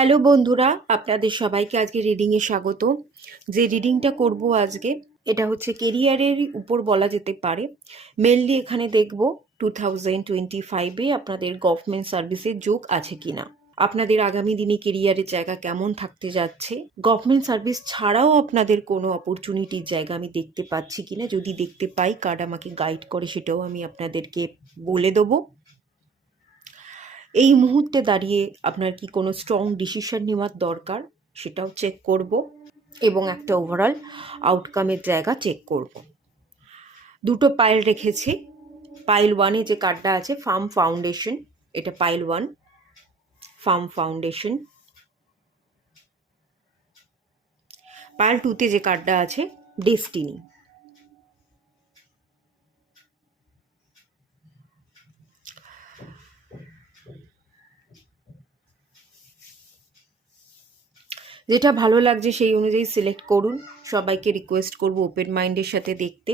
Hello বন্ধুরা, আপনাদের সবাইকে আজকে রিডিংয়ে স্বাগত। যে রিডিংটা করব আজকে, এটা হচ্ছে কেরিয়ারের উপর বলা যেতে পারে। মেনলি এখানে দেখব 2025-এ আপনাদের গভর্নমেন্ট সার্ভিসের যোগ আছে কিনা, আপনাদের আগামী দিনে কেরিয়ারের জায়গা কেমন থাকতে যাচ্ছে, গভর্নমেন্ট সার্ভিস ছাড়াও আপনাদের কোনো অপরচুনিটির জায়গা আমি দেখতে পাচ্ছি কিনা। যদি দেখতে পাই, কার্ড আমাকে গাইড করে, সেটাও আমি আপনাদেরকে বলে দেবো। এই মুহূর্তে দাঁড়িয়ে আপনার কি কোনো স্ট্রং ডিসিশন নেওয়ার দরকার, সেটাও চেক করব, এবং একটা ওভারঅল আউটকামের জায়গা চেক করব। দুটো পাইল রেখেছি। পাইল ওয়ানে যে কার্ডটা আছে, ফার্ম ফাউন্ডেশন, এটা pile one, firm foundation. Pile টুতে যে কার্ডটা আছে, ডেস্টিনি। যেটা ভালো লাগছে সেই অনুযায়ী সিলেক্ট করুন। সবাইকে রিকোয়েস্ট করব ওপেন মাইন্ডের সাথে দেখতে।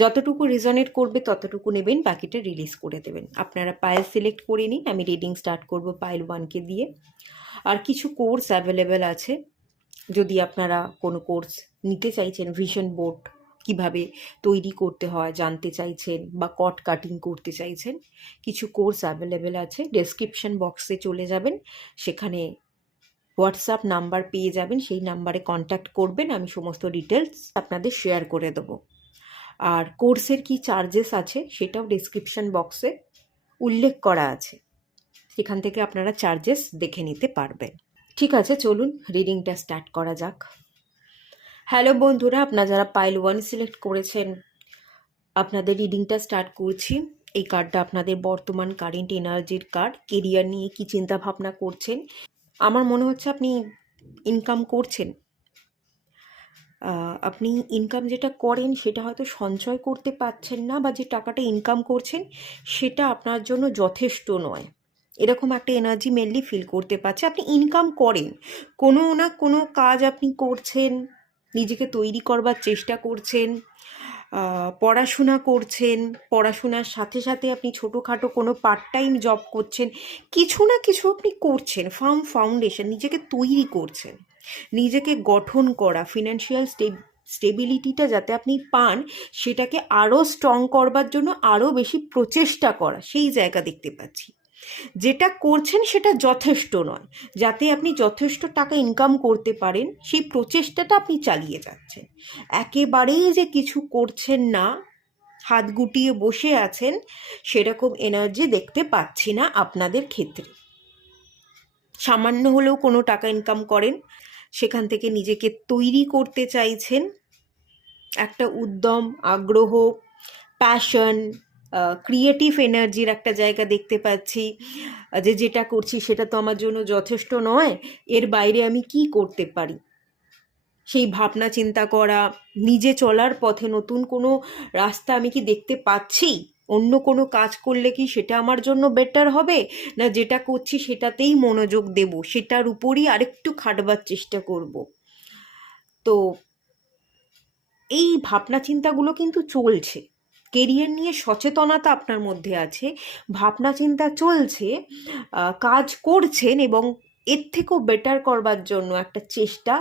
যতটুকু রিজনেট করবে ততটুকু নেবেন, বাকিটা রিলিজ করে দেবেন। আপনারা পাইল সিলেক্ট করে নিন। আমি রিডিং স্টার্ট করব পাইল ওয়ানকে দিয়ে। আর কিছু কোর্স অ্যাভেলেবেল আছে, যদি আপনারা কোনো কোর্স নিতে চাইছেন, ভিশন বোর্ড কিভাবে তৈরি করতে হয় জানতে চাইছেন, বা কট কাটিং করতে চাইছেন, কিছু কোর্স অ্যাভেলেবেল আছে। ডেসক্রিপশন বক্সে চলে যাবেন, সেখানে হোয়াটসঅ্যাপ নাম্বার পেয়ে যাবেন। সেই নাম্বারে কন্ট্যাক্ট করবেন, আমি সমস্ত ডিটেলস আপনাদের শেয়ার করে দেবো। আর কোর্সের কি চার্জেস আছে সেটাও ডেসক্রিপশন বক্সে উল্লেখ করা আছে, সেখান থেকে আপনারা চার্জেস দেখে নিতে পারবেন। ঠিক আছে, চলুন রিডিংটা স্টার্ট করা যাক। হ্যালো বন্ধুরা, আপনারা যারা পাইল ওয়ান সিলেক্ট করেছেন, আপনাদের রিডিংটা স্টার্ট করছি। এই কার্ডটা আপনাদের বর্তমান কারেন্ট এনার্জির কার্ড। কেরিয়ার নিয়ে কি চিন্তা ভাবনা করছেন? আমার মনে হচ্ছে আপনি ইনকাম করছেন। আপনি ইনকাম যেটা করেন সেটা হয়তো সঞ্চয় করতে পারছেন না, বা যে টাকাটা ইনকাম করছেন সেটা আপনার জন্য যথেষ্ট নয়, এরকম একটা এনার্জি মেনলি ফিল করতে পারছে। আপনি ইনকাম করেন, কোনো না কোনো কাজ আপনি করছেন, নিজেকে তৈরি করবার চেষ্টা করছেন, পড়াশোনা করছেন, পড়াশোনার সাথে সাথে আপনি ছোটোখাটো কোনো পার্ট টাইম জব করছেন, কিছু না কিছু আপনি করছেন। ফার্ম ফাউন্ডেশন, নিজেকে তৈরি করছেন, নিজেকে গঠন করা, ফিনান্সিয়াল স্টেবিলিটিটা যাতে আপনি পান, সেটাকে আরও স্ট্রং করবার জন্য আরও বেশি প্রচেষ্টা করা, সেই জায়গা দেখতে পাচ্ছি। যেটা করছেন সেটা যথেষ্ট নয়, যাতে আপনি যথেষ্ট টাকা ইনকাম করতে পারেন সেই প্রচেষ্টাটা আপনি চালিয়ে যাচ্ছেন। একেবারেই যে কিছু করছেন না, হাত গুটিয়ে বসে আছেন, সেরকম এনার্জি দেখতে পাচ্ছি না আপনাদের ক্ষেত্রে। সামান্য হলেও কোনো টাকা ইনকাম করেন, সেখান থেকে নিজেকে তৈরি করতে চাইছেন, একটা উদ্যম, আগ্রহ, প্যাশন, ক্রিয়েটিভ এনার্জির একটা জায়গা দেখতে পাচ্ছি। যে যেটা করছি সেটা তো আমার জন্য যথেষ্ট নয়, এর বাইরে আমি কি করতে পারি, সেই ভাবনা চিন্তা করা, নিজে চলার পথে নতুন কোনো রাস্তা আমি কি দেখতে পাচ্ছি, অন্য কোনো কাজ করলে কি সেটা আমার জন্য বেটার হবে, না যেটা করছি সেটাতেই মনোযোগ দেব, সেটার উপরই আরেকটু খাটবার চেষ্টা করব। তো এই ভাবনা চিন্তাগুলো কিন্তু চলছে। কেরিয়ার নিয়ে সচেতনতা আপনার মধ্যে আছে, ভাবনা চিন্তা চলছে, কাজ করছেন, এবং এর থেকেও বেটার করবার জন্য একটা চেষ্টা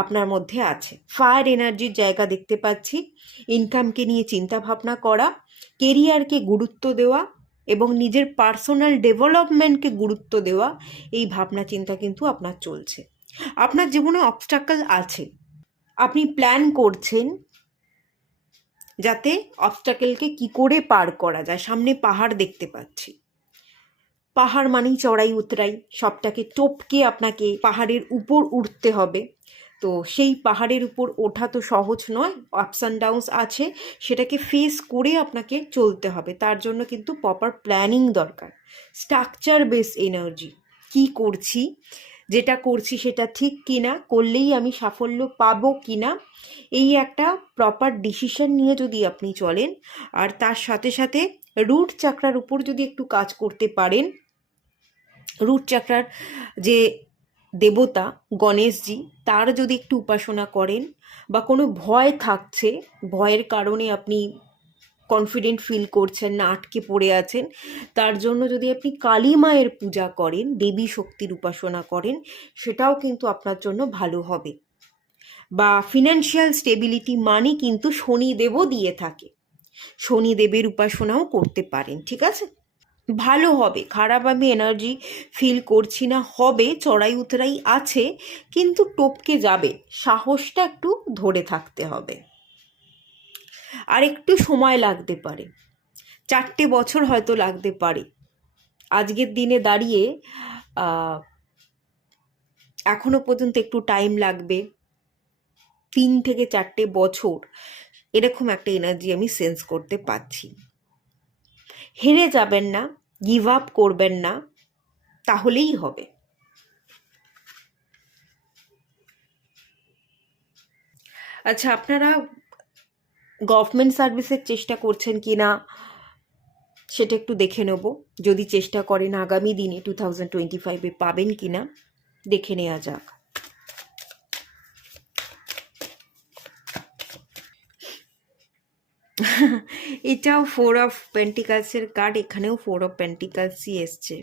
আপনার মধ্যে আছে। ফায়ার এনার্জির জায়গা দেখতে পাচ্ছি। ইনকামকে নিয়ে চিন্তা ভাবনা করা, কেরিয়ারকে গুরুত্ব দেওয়া, এবং নিজের পার্সোনাল ডেভেলপমেন্টকে গুরুত্ব দেওয়া, এই ভাবনা চিন্তা কিন্তু আপনার চলছে। আপনার জীবনে অবস্ট্রাকল আছে, আপনি প্ল্যান করছেন যাতে অবস্ট্রাকলকে কি করে পার করা যায়। সামনে পাহাড় দেখতে পাচ্ছি, পাহাড় মানেই চড়াই উতরাই, সবটাকে টপকে আপনাকে পাহাড়ের উপর উঠতে হবে। তো সেই পাহাড়ের উপর ওঠা তো সহজ নয়, আপস অ্যান্ড ডাউনস আছে, সেটাকে ফেস করে আপনাকে চলতে হবে। তার জন্য কিন্তু প্রপার প্ল্যানিং দরকার, স্ট্রাকচার বেস এনার্জি। কি করছি, যেটা করছি সেটা ঠিক কিনা, করলেই আমি সাফল্য পাবো কিনা, এই একটা প্রপার ডিসিশন নিয়ে যদি আপনি চলেন, আর তার সাথে সাথে রুট চাকরার উপর যদি একটু কাজ করতে পারেন, রুট চাকরার যে দেবতা গণেশজি, তার যদি একটু উপাসনা করেন, বা কোনো ভয় থাকছে, ভয়ের কারণে আপনি কনফিডেন্ট ফিল করছেন না, আটকে পড়ে আছেন, তার জন্য যদি আপনি কালী মায়ের পূজা করেন, দেবী শক্তির উপাসনা করেন, সেটাও কিন্তু আপনার জন্য ভালো হবে। বা ফিনান্সিয়াল স্টেবিলিটি মানে কিন্তু শনিদেবও দিয়ে থাকে, শনিদেবের উপাসনাও করতে পারেন, ঠিক আছে? ভালো হবে, খারাপ আমি এনার্জি ফিল করছি না, হবে, চড়াই উতরাই আছে, কিন্তু টপকে যাবে, সাহসটা একটু ধরে থাকতে হবে। আর একটু সময় লাগতে পারে, 4টে বছর হয়তো লাগতে পারে। আজকের দিনে দাঁড়িয়ে এখনো পর্যন্ত একটু টাইম লাগবে, 3 থেকে 4টে বছর, এরকম একটা এনার্জি আমি সেন্স করতে পারছি। হেরে যাবেন না, গিভ আপ করবেন না, তাহলেই হবে। আচ্ছা, আপনারা গভর্নমেন্ট সার্ভিসের চেষ্টা করছেন কি না সেটা একটু দেখে নেব। যদি চেষ্টা করেন আগামী দিনে 2025-এ পাবেন কি না দেখে নেওয়া যাক। এটাও 4 অফ পেন্টিকালসের কার্ড, এখানেও 4 অফ পেন্টিকালসই এসছে।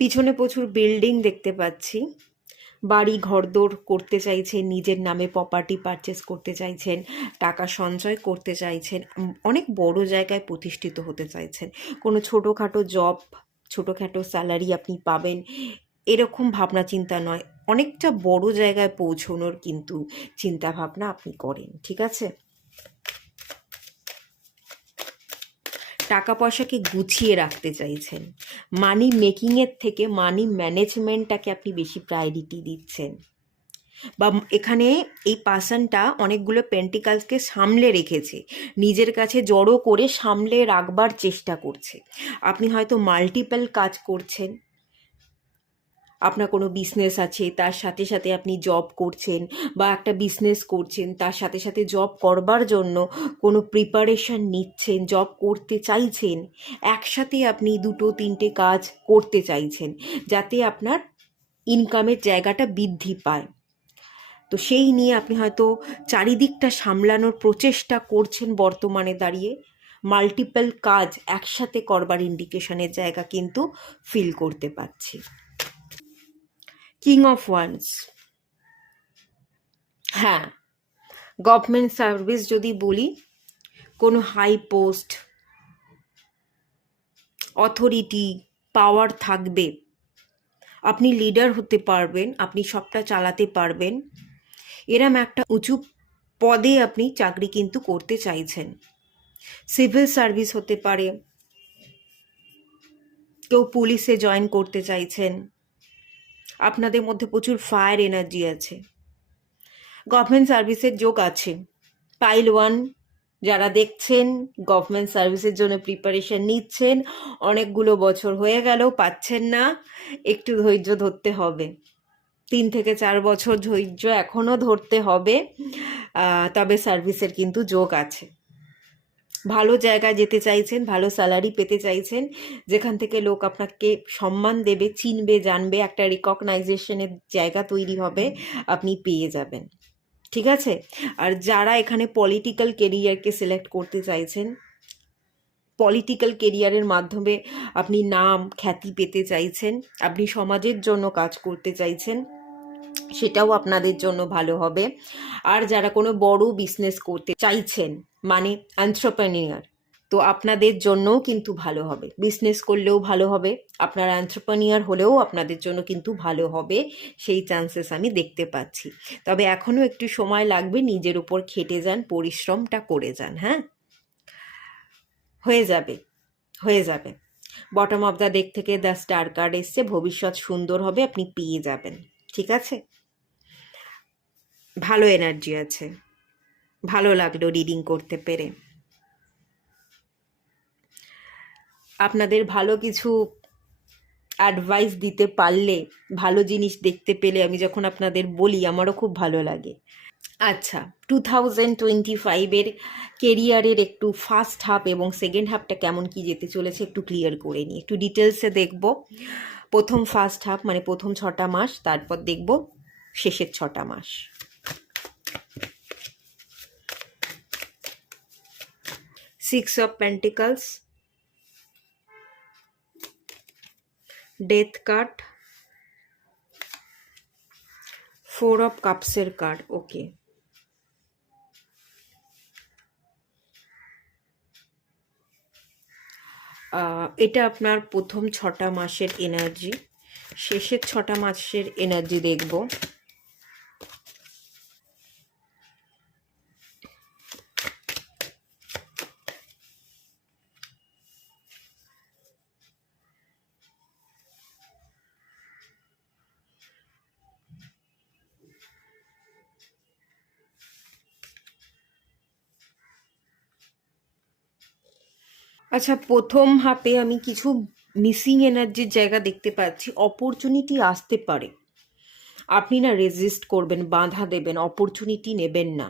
পিছনে প্রচুর বিল্ডিং দেখতে পাচ্ছি, বাড়ি ঘরদোর করতে চাইছেন, নিজের নামে প্রপার্টি পারচেস করতে চাইছেন, টাকা সঞ্চয় করতে চাইছেন, অনেক বড় জায়গায় প্রতিষ্ঠিত হতে চাইছেন, কোনো ছোটোখাটো জব, ছোটোখাটো স্যালারি আপনি পাবেন, এরকম ভাবনা চিন্তা নয়, অনেকটা বড় জায়গায় পৌঁছনোর কিন্তু চিন্তা ভাবনা আপনি করেন, ঠিক আছে? টাকা পয়সাকে গুছিয়ে রাখতে চাইছেন, মানি মেকিংয়ের থেকে মানি ম্যানেজমেন্টটাকে আপনি বেশি প্রায়োরিটি দিচ্ছেন। বা এখানে এই পার্সনটা অনেকগুলো পেন্টিকালসকে সামলে রেখেছে, নিজের কাছে জড়ো করে সামলে রাখবার চেষ্টা করছে। আপনি হয়তো মাল্টিপল কাজ করছেন, আপনার কোনো বিজনেস আছে, তার সাথে সাথে আপনি জব করছেন, বা একটা বিজনেস করছেন, তার সাথে সাথে জব করবার জন্য কোনো প্রিপারেশন নিচ্ছেন, জব করতে চাইছেন, একসাথে আপনি 2-3টে কাজ করতে চাইছেন, যাতে আপনার ইনকামের জায়গাটা বৃদ্ধি পায়। তো সেই নিয়ে আপনি হয়তো চারিদিকটা সামলানোর প্রচেষ্টা করছেন বর্তমানে দাঁড়িয়ে, মাল্টিপল কাজ একসাথে করবার ইন্ডিকেশনের জায়গা কিন্তু ফিল করতে পারছি। কিং অফ ওয়ান্স, হ্যাঁ, গভর্নমেন্ট সার্ভিস যদি বলি, কোনো হাই পোস্ট, অথরিটি, পাওয়ার থাকবে, আপনি লিডার হতে পারবেন, আপনি সবটা চালাতে পারবেন, এরম একটা উঁচু পদে আপনি চাকরি কিন্তু করতে চাইছেন। সিভিল সার্ভিস হতে পারে, কেউ পুলিশে জয়েন করতে চাইছেন, আপনাদের মধ্যে প্রচুর ফায়ার এনার্জি আছে, গভর্নমেন্ট সার্ভিসের যোগ আছে। পাইল 1 যারা দেখছেন, গভর্নমেন্ট সার্ভিসের জন্য প্রিপারেশন নিচ্ছেন, অনেকগুলো বছর হয়ে গেল পাচ্ছেন না, একটু ধৈর্য ধরতে হবে, 3 থেকে 4 বছর ধৈর্য এখনও ধরতে হবে, তবে সার্ভিসের কিন্তু যোগ আছে। ভালো জায়গায় যেতে চাইছেন, ভালো স্যালারি পেতে চাইছেন, যেখান থেকে লোক আপনাকে সম্মান দেবে, চিনবে, জানবে, একটা রিকগনাইজেশনের জায়গা তৈরি হবে, আপনি পেয়ে যাবেন, ঠিক আছে? আর যারা এখানে পলিটিক্যাল কেরিয়ারকে সিলেক্ট করতে চাইছেন, পলিটিক্যাল কেরিয়ারের মাধ্যমে আপনি নাম খ্যাতি পেতে চাইছেন, আপনি সমাজের জন্য কাজ করতে চাইছেন, সেটাও আপনাদের জন্য ভালো হবে। আর যারা কোনো বড় বিজনেস করতে চাইছেন, মানে এন্ট্রপ্রেনিউর, তো আপনাদের জন্যও কিন্তু ভালো হবে, বিজনেস করলেও ভালো হবে, আপনারা এন্ট্রপ্রেনিউর হলেও আপনাদের জন্য কিন্তু ভালো হবে, সেই চান্সেস আমি দেখতে পাচ্ছি। তবে এখনও একটু সময় লাগবে, নিজের উপর খেটে যান, পরিশ্রমটা করে যান, হ্যাঁ, হয়ে যাবে, হয়ে যাবে। বটম অফ দ্য ডেক থেকে দ্য স্টার কার্ড এসছে, ভবিষ্যৎ সুন্দর হবে, আপনি পেয়ে যাবেন, ঠিক আছে? ভালো এনার্জি আছে, ভালো লাগলো রিডিং করতে পেরে। আপনাদের ভালো কিছু অ্যাডভাইস দিতে পারলে, ভালো জিনিস দেখতে পেলে, আমি যখন আপনাদের বলি আমারও খুব ভালো লাগে। আচ্ছা, 2025-এর কেরিয়ারের একটু ফার্স্ট হাফ এবং সেকেন্ড হাফটা কেমন কি যেতে চলেছে একটু ক্লিয়ার করে নিই, একটু ডিটেলসে দেখব। প্রথম ফার্স্ট হাফ মানে প্রথম 6টা মাস, তারপর দেখব শেষের 6টা মাস। Six of pentacles, death card, four of কাপসের কার্ড। ওকে, এটা আপনার প্রথম 6টা মাসের এনার্জি। শেষের 6টা মাসের এনার্জি দেখব। আচ্ছা, প্রথম হাফে আমি কিছু মিসিং এনার্জির জায়গা দেখতে পাচ্ছি। অপরচুনিটি আসতে পারে, আপনি না রেজিস্ট করবেন, বাধা দেবেন, অপরচুনিটি নেবেন না।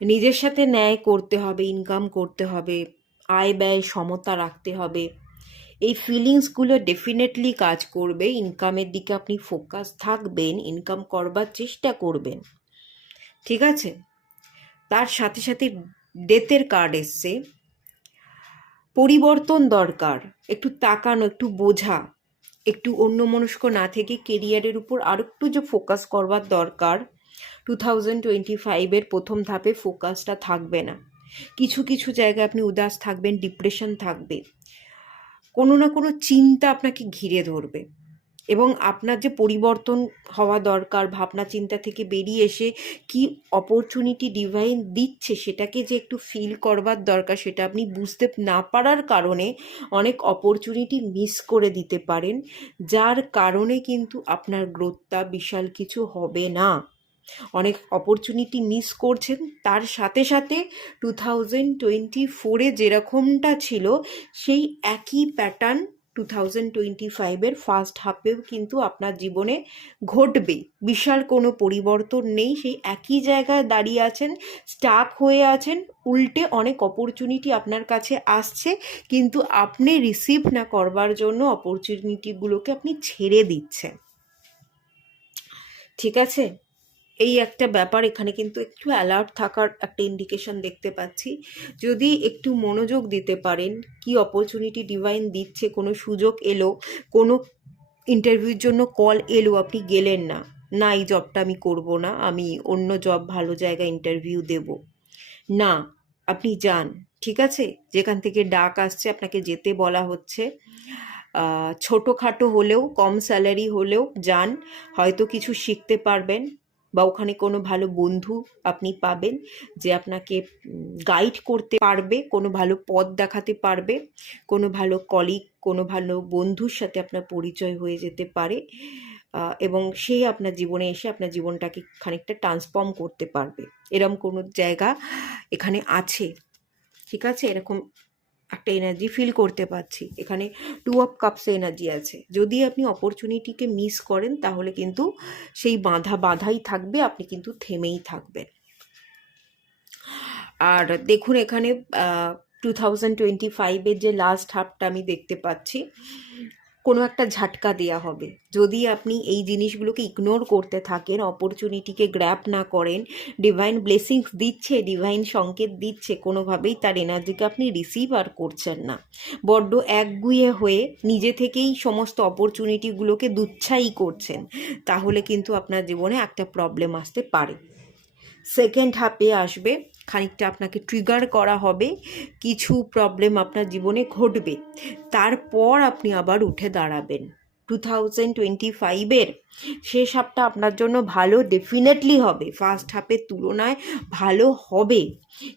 নিজের সাথে ন্যায় করতে হবে, ইনকাম করতে হবে, আয় ব্যয় সমতা রাখতে হবে। এই ফিলিংসগুলো ডেফিনেটলি কাজ করবে। ইনকামের দিকে আপনি ফোকাস থাকবেন, ইনকাম করবার চেষ্টা করবেন, ঠিক আছে? তার সাথে সাথে ডেথের কার্ড এসছে। পরিবর্তন দরকার, একটু তাকানো, একটু বোঝা, একটু অন্যমনস্ক না থেকে কেরিয়ারের উপর আর একটু যে ফোকাস করবার দরকার। 2025-এর প্রথম ধাপে ফোকাসটা থাকবে না। কিছু কিছু জায়গায় আপনি উদাস থাকবেন, ডিপ্রেশন থাকবে, কোনো না কোনো চিন্তা আপনাকে ঘিরে ধরবে। এবং আপনার যে পরিবর্তন হওয়া দরকার, ভাবনা চিন্তা থেকে বেরিয়ে এসে কি অপরচুনিটি ডিভাইন দিচ্ছে সেটাকে যে একটু ফিল করবার দরকার, সেটা আপনি বুঝতে না পারার কারণে অনেক অপরচুনিটি মিস করে দিতে পারেন, যার কারণে কিন্তু আপনার গ্রোথটা বিশাল কিছু হবে না। অনেক অপরচুনিটি মিস করছেন। তার সাথে সাথে 2024-এ যেরকমটা ছিল সেই একই প্যাটার্ন 2025-এর ফার্স্ট হাফেও কিন্তু আপনার জীবনে ঘটবে। বিশাল কোনো পরিবর্তন নেই, সেই একই জায়গায় দাঁড়িয়ে আছেন, স্টাক হয়ে আছেন। উল্টে অনেক অপরচুনিটি আপনার কাছে আসছে, কিন্তু আপনি রিসিভ না করবার জন্য অপরচুনিটিগুলোকে আপনি ছেড়ে দিচ্ছেন, ঠিক আছে? এই একটা ব্যাপার, এখানে কিন্তু একটু অ্যালার্ট থাকার একটা ইন্ডিকেশন দেখতে পাচ্ছি। যদি একটু মনোযোগ দিতে পারেন, কি অপরচুনিটি ডিভাইন দিচ্ছে, কোনো সুযোগ এলো, কোনো ইন্টারভিউর জন্য কল এলো, আপনি গেলেন না, না এই জবটা আমি করব না, আমি অন্য জব ভালো জায়গায় ইন্টারভিউ দেব না, আপনি যান, ঠিক আছে? যেখান থেকে ডাক আসছে আপনাকে যেতে বলা হচ্ছে, ছোটোখাটো হলেও, কম স্যালারি হলেও যান, হয়তো কিছু শিখতে পারবেন, বা ওখানে কোনো ভালো বন্ধু আপনি পাবেন যে আপনাকে গাইড করতে পারবে, কোনো ভালো পথ দেখাতে পারবে, কোনো ভালো কলিগ, কোনো ভালো বন্ধুর সাথে আপনার পরিচয় হয়ে যেতে পারে, এবং সে আপনার জীবনে এসে আপনার জীবনটাকে খানিকটা ট্রান্সফর্ম করতে পারবে। এরকম কোনো জায়গা এখানে আছে, ঠিক আছে? এরকম একটা এনার্জি ফিল করতে পারছি। এখানে 2 অফ কাপস এনার্জি আছে। যদি আপনি অপরচুনিটিকে মিস করেন তাহলে কিন্তু সেই বাধাই থাকবে, আপনি কিন্তু থেমেই থাকবেন। আর দেখুন এখানে 2025-এর যে লাস্ট হাফটা আমি দেখতে পাচ্ছি, কোনো একটা ঝাটকা দেয়া হবে। যদি আপনি এই জিনিসগুলোকে ইগনোর করতে থাকেন, অপরচুনিটিকে গ্র্যাব না করেন, ডিভাইন ব্লেসিংস দিচ্ছে, ডিভাইন সংকেত দিচ্ছে, কোনোভাবেই তার এনার্জিকে আপনি রিসিভ আর করছেন না, বড্ড একগুঁয়ে হয়ে নিজে থেকেই সমস্ত অপরচুনিটিগুলোকে দুচ্ছাই করছেন, তাহলে কিন্তু আপনার জীবনে একটা প্রবলেম আসতে পারে। সেকেন্ড হাফে আসবে, খানিকটা আপনাকে ট্রিগার করা হবে, কিছু প্রবলেম আপনার জীবনে ঘটবে, তারপর আপনি আবার উঠে দাঁড়াবেন। 2025-এর শেষ হাফটা আপনার জন্য ভালো ডেফিনেটলি হবে, ফার্স্ট হাফের তুলনায় ভালো হবে,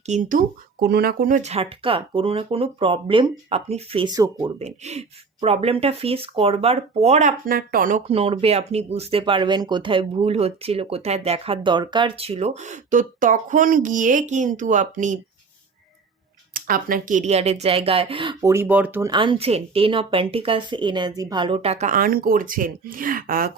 কিন্তু কোনো না কোনো ঝাটকা, কোনো না কোনো প্রবলেম আপনি ফেসও করবেন। প্রবলেমটা ফেস করবার পর আপনার টনক নড়বে, আপনি বুঝতে পারবেন কোথায় ভুল হচ্ছিল, কোথায় দেখার দরকার ছিল, তো তখন গিয়ে কিন্তু আপনি আপনার কেরিয়ারের জায়গায় পরিবর্তন আনছেন। 10 অফ পেন্টিকালস এনার্জি, ভালো টাকা আর্ন করছেন,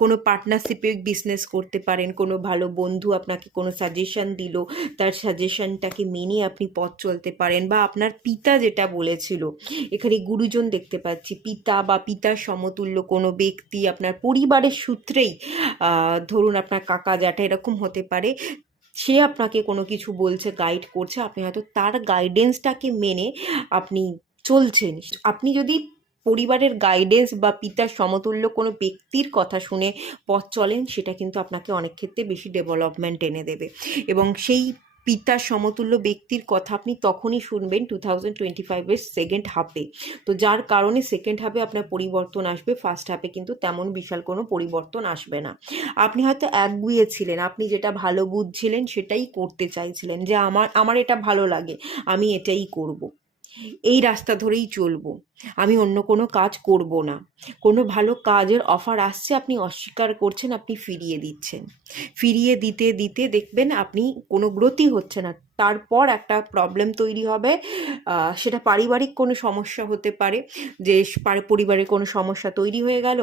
কোনো পার্টনারশিপে বিজনেস করতে পারেন, কোনো ভালো বন্ধু আপনাকে কোনো সাজেশন দিল, তার সাজেশনটাকে মেনে আপনি পথ চলতে পারেন, বা আপনার পিতা যেটা বলেছিল, এখানে গুরুজন দেখতে পাচ্ছি, পিতা বা পিতার সমতুল্য কোনো ব্যক্তি আপনার পরিবারের সূত্রেই, ধরুন আপনার কাকা জ্যাঠা এরকম হতে পারে, সে আপনাকে কোনো কিছু বলছে, গাইড করছে, আপনি হয়তো তার গাইডেন্সটাকে মেনে আপনি চলছেন। আপনি যদি পরিবারের গাইডেন্স বা পিতার সমতুল্য কোনো ব্যক্তির কথা শুনে পথ চলেন, সেটা কিন্তু আপনাকে অনেক ক্ষেত্রে বেশি ডেভেলপমেন্ট এনে দেবে। এবং সেই পিতার সমতুল্য ব্যক্তির কথা আপনি তখনই শুনবেন 2025-এর সেকেন্ড হাফে। তো যার কারণে সেকেন্ড হাফে আপনার পরিবর্তন আসবে, ফার্স্ট হাফে কিন্তু তেমন বিশাল কোনো পরিবর্তন আসবে না। আপনি হয়তো একগুঁয়ে ছিলেন, আপনি যেটা ভালো বুঝছিলেন সেটাই করতে চাইছিলেন, যে আমার আমার এটা ভালো লাগে, আমি এটাই করব, এই রাস্তা ধরেই চলবো, আমি অন্য কোনো কাজ করব না। কোনো ভালো কাজের অফার আসছে, আপনি অস্বীকার করছেন, আপনি ফিরিয়ে দিচ্ছেন। ফিরিয়ে দিতে দিতে দেখবেন আপনি কোনো গ্রোথই হচ্ছে না। তারপর একটা প্রবলেম তৈরি হবে, সেটা পারিবারিক কোনো সমস্যা হতে পারে, যে পরিবারের কোনো সমস্যা তৈরি হয়ে গেল,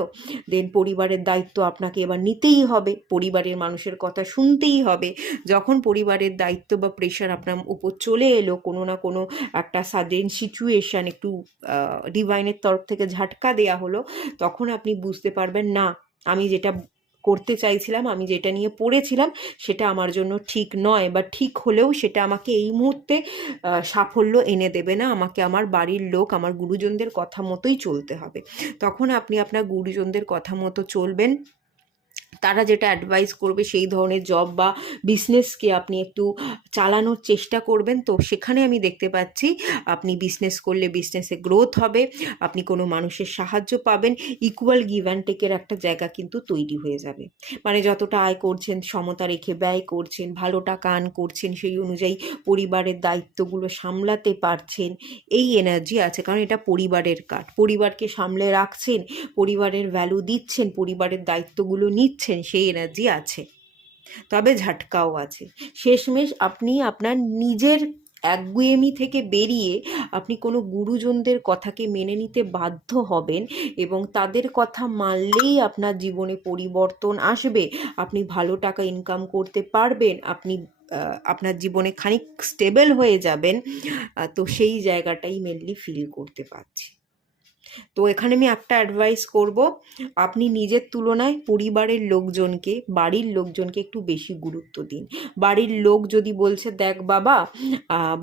দেন পরিবারের দায়িত্ব আপনাকে এবার নিতেই হবে, পরিবারের মানুষের কথা শুনতেই হবে। যখন পরিবারের দায়িত্ব বা প্রেশার আপনার উপর চলে এলো, কোনো না কোনো একটা সাডেন সিচুয়েশান, একটু ডিভাইনের তরফ থেকে ঝাটকা দেয়া হলো, তখন আপনি বুঝতে পারবেন, না, আমি যেটা করতে চাইছিলাম, আমি যেটা নিয়ে পড়েছিলাম, সেটা আমার জন্য ঠিক নয়, বা ঠিক হলেও সেটা আমাকে এই মুহূর্তে সাফল্য এনে দেবে না, আমাকে আমার বাড়ির লোক, আমার গুরুজনদের কথা মতোই চলতে হবে। তখন আপনি আপনার গুরুজনদের কথা মতো চলবেন, তারা যেটা অ্যাডভাইস করবে সেই ধরনের জব বা বিজনেসকে আপনি একটু চালানোর চেষ্টা করবেন। তো সেখানে আমি দেখতে পাচ্ছি আপনি বিজনেস করলে বিজনেসে গ্রোথ হবে, আপনি কোনো মানুষের সাহায্য পাবেন, ইকুয়াল গিভ অ্যান্ড টেকের একটা জায়গা কিন্তু তৈরি হয়ে যাবে। মানে যতটা আয় করছেন সমতা রেখে ব্যয় করছেন, ভালো টাকা আর্ন করছেন, সেই অনুযায়ী পরিবারের দায়িত্বগুলো সামলাতে পারছেন, এই এনার্জি আছে। কারণ এটা পরিবারের কার্ড, পরিবারকে সামলে রাখছেন, পরিবারের ভ্যালু দিচ্ছেন, পরিবারের দায়িত্বগুলো নিচ্ছেন, সেই এনার্জি আছে। তবে ঝাটকাও আছে। শেষমেশ আপনি আপনার নিজের একগুঁয়েমি থেকে বেরিয়ে আপনি কোনো গুরুজনদের কথাকে মেনে নিতে বাধ্য হবেন, এবং তাদের কথা মানলেই আপনার জীবনে পরিবর্তন আসবে, আপনি ভালো টাকা ইনকাম করতে পারবেন, আপনি আপনার জীবনে খানিক স্টেবল হয়ে যাবেন। তো সেই জায়গাটাই মেনলি ফিল করতে পারছি। তো এখানে আমি একটা অ্যাডভাইস করব, আপনি নিজের তুলনায় পরিবারের লোকজনকে, বাড়ির লোকজনকে একটু বেশি গুরুত্ব দিন। বাড়ির লোক যদি বলছে, দেখ বাবা,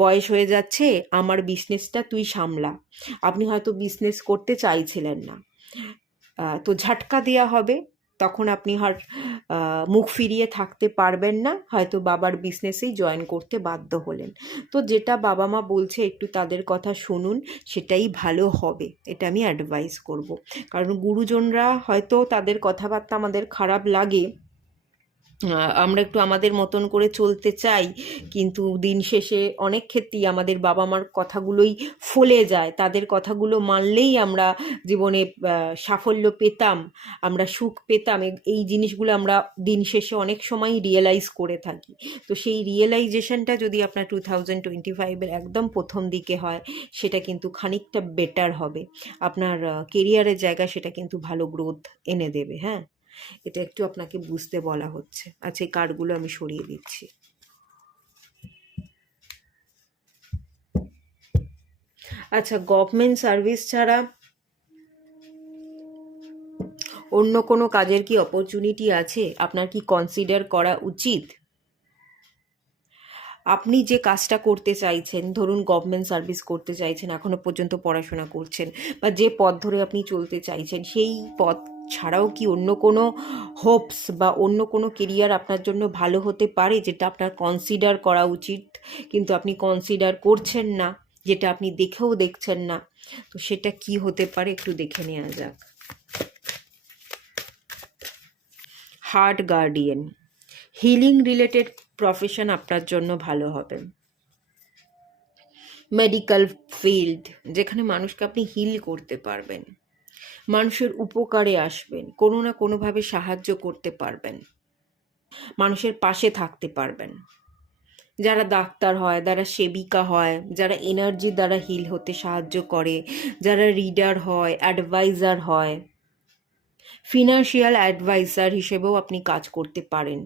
বয়স হয়ে যাচ্ছে, আমার বিজনেসটা তুই সামলা, আপনি হয়তো বিজনেস করতে চাইছিলেন না, তো ঝাটকা দেওয়া হবে, তখন আপনি মুখ ফিরিয়ে থাকতে পারবেন না, হয়তো বাবার বিজনেসেই জয়েন করতে বাধ্য হলেন। তো যেটা বাবা মা বলছে একটু তাদের কথা শুনুন, সেটাই ভালো হবে, এটা আমি অ্যাডভাইস করব। কারণ গুরুজনরা হয়তো তাদের কথাবার্তা আমাদের খারাপ লাগে, আমরা একটু আমাদের মতন করে চলতে চাই, কিন্তু দিন শেষে অনেক ক্ষেত্রেই আমাদের বাবা মার কথাগুলোই ফলে যায়, তাদের কথাগুলো মানলেই আমরা জীবনে সাফল্য পেতাম, আমরা সুখ পেতাম, এই জিনিসগুলো আমরা দিন শেষে অনেক সময় রিয়েলাইজ করে থাকি। তো সেই রিয়েলাইজেশনটা যদি আপনার 2025-এর একদম প্রথম দিকে হয়, সেটা কিন্তু খানিকটা বেটার হবে, আপনার কেরিয়ারের জায়গায় সেটা কিন্তু ভালো গ্রোথ এনে দেবে। হ্যাঁ, এটা একটু আপনাকে বুঝতে বলা হচ্ছে। আচ্ছা, এই কার্ডগুলো আমি সরিয়ে দিচ্ছি। আচ্ছা, গভর্নমেন্ট সার্ভিস ছাড়া অন্য কোনো কাজের কি অপরচুনিটি আছে? আপনার কি কনসিডার করা উচিত? আপনি যে কাজটা করতে চাইছেন, ধরুন গভর্নমেন্ট সার্ভিস করতে চাইছেন, এখনো পর্যন্ত পড়াশোনা করছেন, বা যে পথ ধরে আপনি চলতে চাইছেন, সেই পথ ছাড়াও কি অন্য কোনো হোপস বা অন্য কোনো কেরিয়ার আপনার জন্য ভালো হতে পারে, যেটা আপনার কনসিডার করা উচিত, কিন্তু আপনি কনসিডার করছেন না, যেটা আপনি দেখেও দেখছেন না? তো সেটা কি হতে পারে একটু দেখে নেওয়া যাক। Heart guardian, healing related profession আপনার জন্য ভালো হবে। মেডিকেল ফিল্ড, যেখানে মানুষকে আপনি হিল করতে পারবেন, মানুষের উপকারে আসবেন, কোনো না কোনোভাবে সাহায্য করতে পারবেন, মানুষের পাশে থাকতে পারবেন। যারা ডাক্তার হয়, যারা সেবিকা হয়, যারা এনার্জি দ্বারা হিল হতে সাহায্য করে, যারা রিডার হয়, অ্যাডভাইজার হয়, ফিনান্সিয়াল অ্যাডভাইজার হিসেবেও আপনি কাজ করতে পারেন।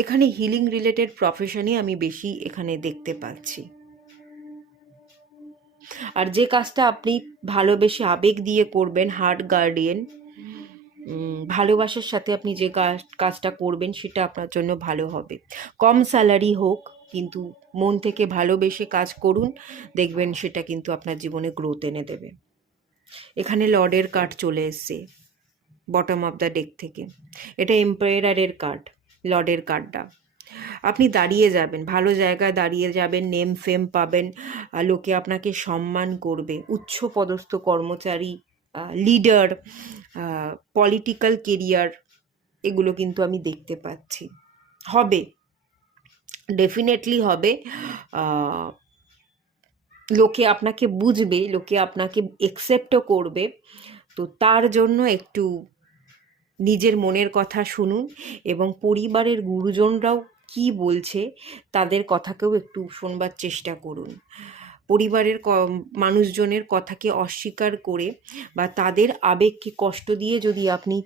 এখানে হিলিং রিলেটেড প্রফেশনই আমি বেশি এখানে দেখতে পাচ্ছি। আর যে কাজটা আপনি ভালোবেসে আবেগ দিয়ে করবেন, হার্ট গার্ডিয়ান, ভালোবাসার সাথে আপনি যে কাজটা করবেন সেটা আপনার জন্য ভালো হবে। কম স্যালারি হোক, কিন্তু মন থেকে ভালোবেসে কাজ করুন, দেখবেন সেটা কিন্তু আপনার জীবনে গ্রোথ এনে দেবে। এখানে লর্ডের কার্ড চলে এসছে বটম অফ দ্য ডেক থেকে। এটা এম্পায়ারের কার্ড, লর্ডের কার্ডটা। আপনি দাঁড়িয়ে যাবেন, ভালো জায়গায় দাঁড়িয়ে যাবেন, নেম ফেম পাবেন, লোকে আপনাকে সম্মান করবে, উচ্চ পদস্থ কর্মচারী, লিডার, পলিটিক্যাল কেরিয়ার, এগুলো কিন্তু আমি দেখতে পাচ্ছি। হবে, ডেফিনেটলি হবে। লোকে আপনাকে বুঝবে, লোকে আপনাকে একসেপ্টও করবে। তো তার জন্য একটু নিজের মনের কথা শুনুন, এবং পরিবারের গুরুজনরাও কি বলছে তাদের কথাকেও একটু শোনবার চেষ্টা করুন। পরিবারের মানুষজনের কথাকে অস্বীকার করে বা তাদের আবেগকে কষ্ট দিয়ে যদি আপনি